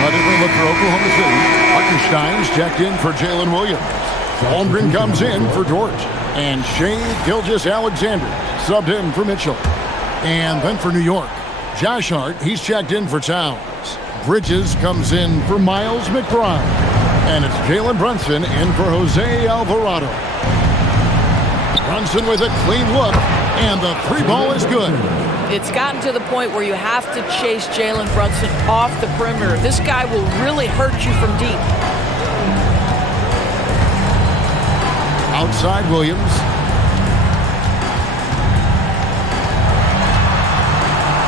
A different look for Oklahoma City. Hartenstein's checked in for Jalen Williams. Holmgren comes in for Dort. And Shai Gilgeous-Alexander subbed in for Mitchell. And then for New York, Josh Hart, he's checked in for Towns. Bridges comes in for Miles McBride. And it's Jalen Brunson in for Jose Alvarado. Brunson with a clean look, and the three ball is good. It's gotten to the point where you have to chase Jalen Brunson off the perimeter. This guy will really hurt you from deep. Outside Williams.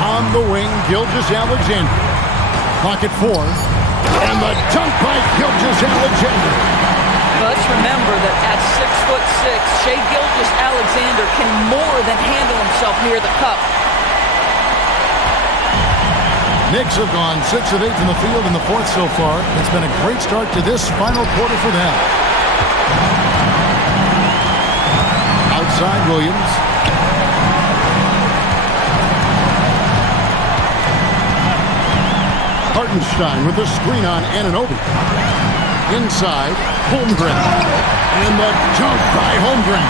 On the wing, Gilgeous-Alexander. Pocket 4. And the dunk by Gilgeous-Alexander. Let's remember that at 6'6", Shai Gilgeous-Alexander can more than handle himself near the cup. Knicks have gone 6 of 8 from the field in the fourth so far. It's been a great start to this final quarter for them. Outside Williams. Hartenstein with the screen on Anunoby. Inside, Holmgren. And the dunk by Holmgren.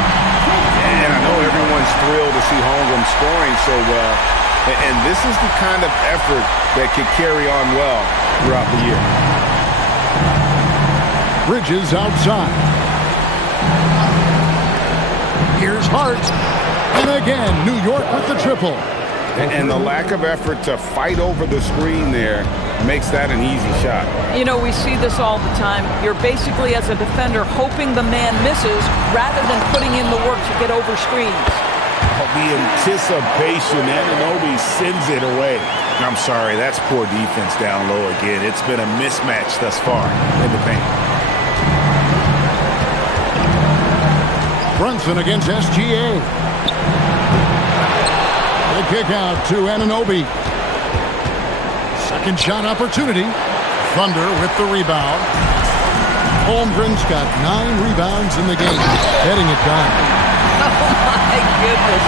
And I know everyone's thrilled to see Holmgren scoring so well. And this is the kind of effort that could carry on well throughout the year. Bridges outside. Here's Hart. And again, New York with the triple. And the lack of effort to fight over the screen there makes that an easy shot. You know, we see this all the time. You're basically, as a defender, hoping the man misses rather than putting in the work to get over screens. The anticipation, Anunoby sends it away. I'm sorry, that's poor defense down low again. It's been a mismatch thus far in the paint. Brunson against SGA. The kick out to Anunoby. Second shot opportunity. Thunder with the rebound. Holmgren's got 9 rebounds in the game. Heading it down. Oh, my goodness.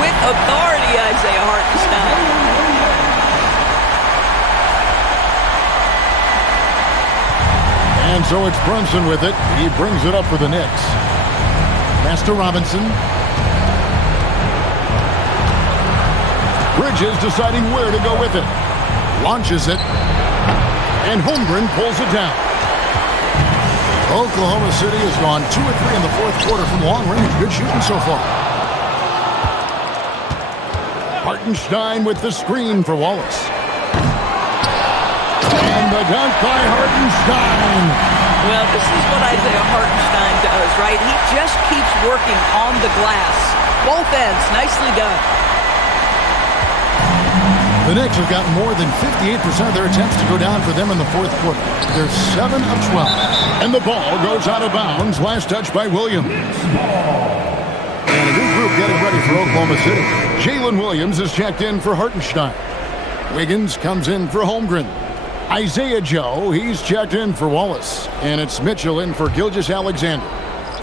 With authority, Isaiah Hartenstein. And so it's Brunson with it. He brings it up for the Knicks. Pass to Robinson. Bridges deciding where to go with it. Launches it. And Holmgren pulls it down. Oklahoma City has gone 2 of 3 in the fourth quarter from long range. Good shooting so far. Hartenstein with the screen for Wallace. And the dunk by Hartenstein. Well, this is what Isaiah Hartenstein does, right? He just keeps working on the glass. Both ends, nicely done. The Knicks have gotten more than 58% of their attempts to go down for them in the fourth quarter. They're 7 of 12. And the ball goes out of bounds. Last touch by Williams. And a new group getting ready for Oklahoma City. Jalen Williams is checked in for Hartenstein. Wiggins comes in for Holmgren. Isaiah Joe, he's checked in for Wallace. And it's Mitchell in for Gilgeous-Alexander.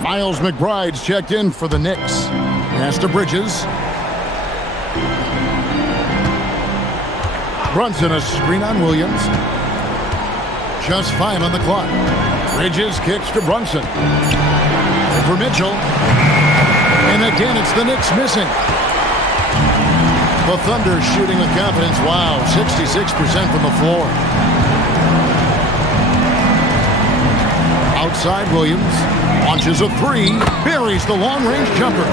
Miles McBride's checked in for the Knicks. Pass to Bridges. Brunson, a screen on Williams. Just 5 on the clock. Bridges kicks to Brunson. And for Mitchell. And again, it's the Knicks missing. The Thunder shooting with confidence. Wow, 66% from the floor. Outside Williams. Launches a 3. Buries the long-range jumper.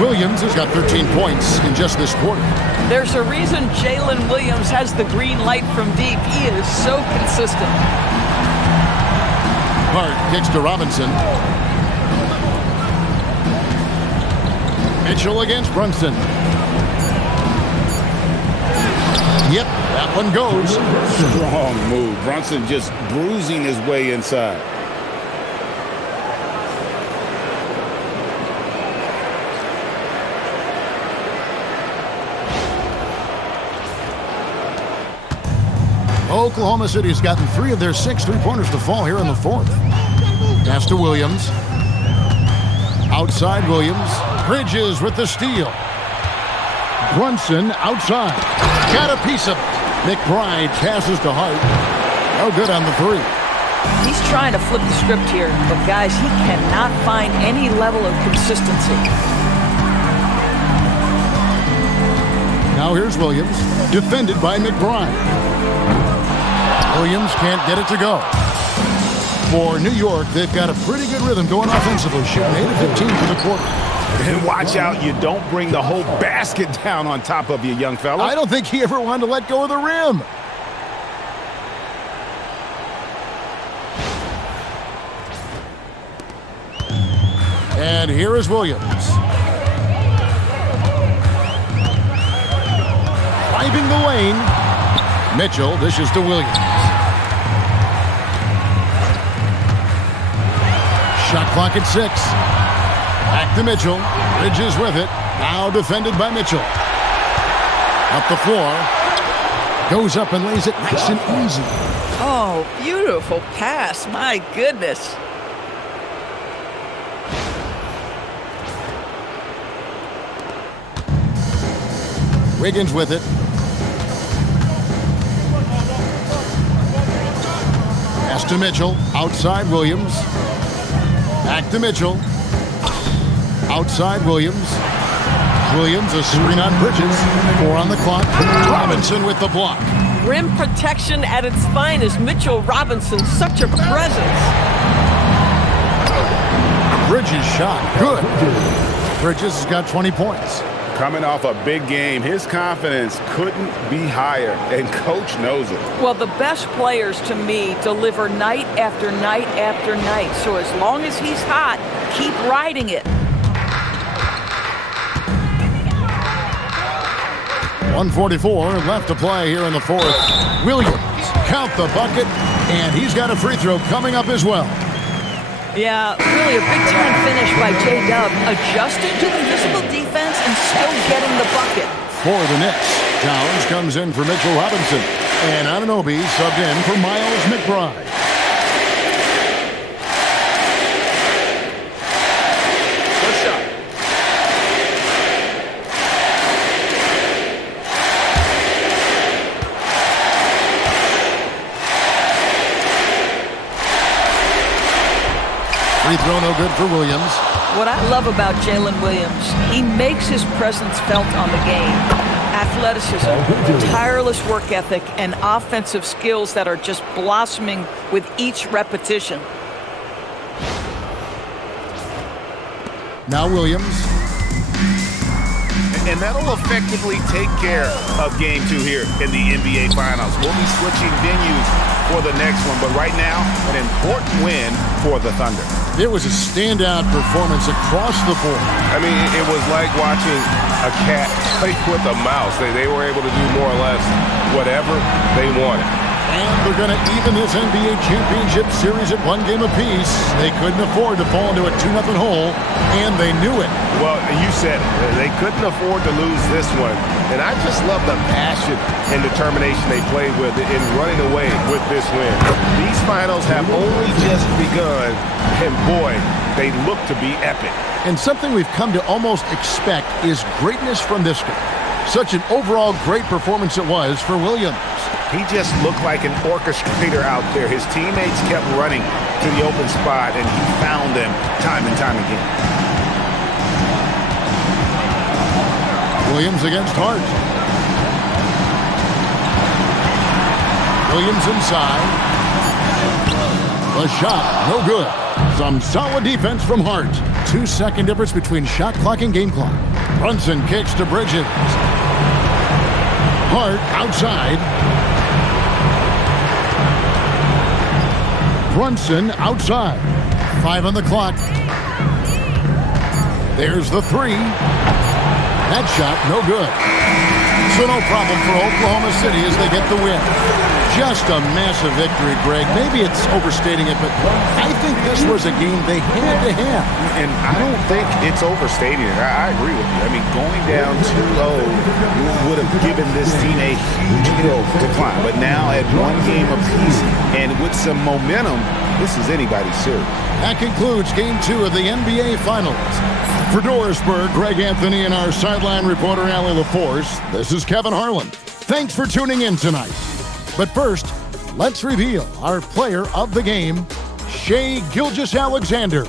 Williams has got 13 points in just this quarter. There's a reason Jalen Williams has the green light from deep. He is so consistent. Hart kicks to Robinson. Mitchell against Brunson. Yep, that one goes. Strong move. Brunson just bruising his way inside. Oklahoma City's gotten 3 of their 6 three-pointers to fall here in the fourth. Pass to Williams. Outside Williams. Bridges with the steal. Brunson outside. Got a piece of it. McBride passes to Hart. No good on the 3. He's trying to flip the script here, but guys, he cannot find any level of consistency. Now here's Williams, defended by McBride. Williams can't get it to go. For New York, they've got a pretty good rhythm going offensively, shooting 8 of 15 for the quarter. And watch out, you don't bring the whole basket down on top of you, young fella. I don't think he ever wanted to let go of the rim. And here is Williams. Driving the lane. Mitchell dishes to Williams. Shot clock at 6. Back to Mitchell. Bridges with it. Now defended by Mitchell. Up the floor. Goes up and lays it nice and easy. Oh, beautiful pass. My goodness. Wiggins with it. Pass to Mitchell. Outside Williams. Back to Mitchell. Outside Williams. Williams, a screen on Bridges. 4 on the clock. Robinson with the block. Rim protection at its finest. Mitchell Robinson, such a presence. Bridges shot. Good. Bridges has got 20 points. Coming off a big game, his confidence couldn't be higher, and coach knows it. Well, the best players to me deliver night after night after night. So as long as he's hot, keep riding it. 1:44 left to play here in the fourth. Williams, count the bucket, and he's got a free throw coming up as well. Yeah, really a big-time finish by J-Dub, adjusting to the visible defense and still getting the bucket. For the Knicks, Towns comes in for Mitchell Robinson, and Anunoby subbed in for Miles McBride. Free throw no good for Williams. What I love about Jalen Williams, he makes his presence felt on the game. Athleticism, tireless work ethic, and offensive skills that are just blossoming with each repetition. Now Williams. And that'll effectively take care of Game 2 here in the NBA Finals. We'll be switching venues for the next one, but right now, an important win for the Thunder. It was a standout performance across the board. I mean, it was like watching a cat play with a mouse. They were able to do more or less whatever they wanted. And they're going to even this NBA championship series at 1 game apiece. They couldn't afford to fall into a 2-0 hole, and they knew it. Well, you said it. They couldn't afford to lose this one. And I just love the passion and determination they played with in running away with this win. These finals have only just begun, and boy, they look to be epic. And something we've come to almost expect is greatness from this guy. Such an overall great performance it was for Williams. He just looked like an orchestrator out there. His teammates kept running to the open spot, and he found them time and time again. Williams against Hart. Williams inside. A shot, no good. Some solid defense from Hart. 2-second difference between shot clock and game clock. Brunson kicks to Bridges. Hart outside. Brunson outside. 5 on the clock. There's the 3. That shot, no good. So no problem for Oklahoma City as they get the win. Just a massive victory, Greg. Maybe it's overstating it, but I think this was a game they had to have. And I don't think it's overstating it. I agree with you. I mean, going down 2-0 would have given this team a huge hill to climb. But now at one game apiece and with some momentum, this is anybody's series. That concludes Game 2 of the NBA Finals. For Dorisburg, Greg Anthony and our sideline reporter, Allie LaForce, this is Kevin Harlan. Thanks for tuning in tonight. But first, let's reveal our player of the game, Shai Gilgeous-Alexander.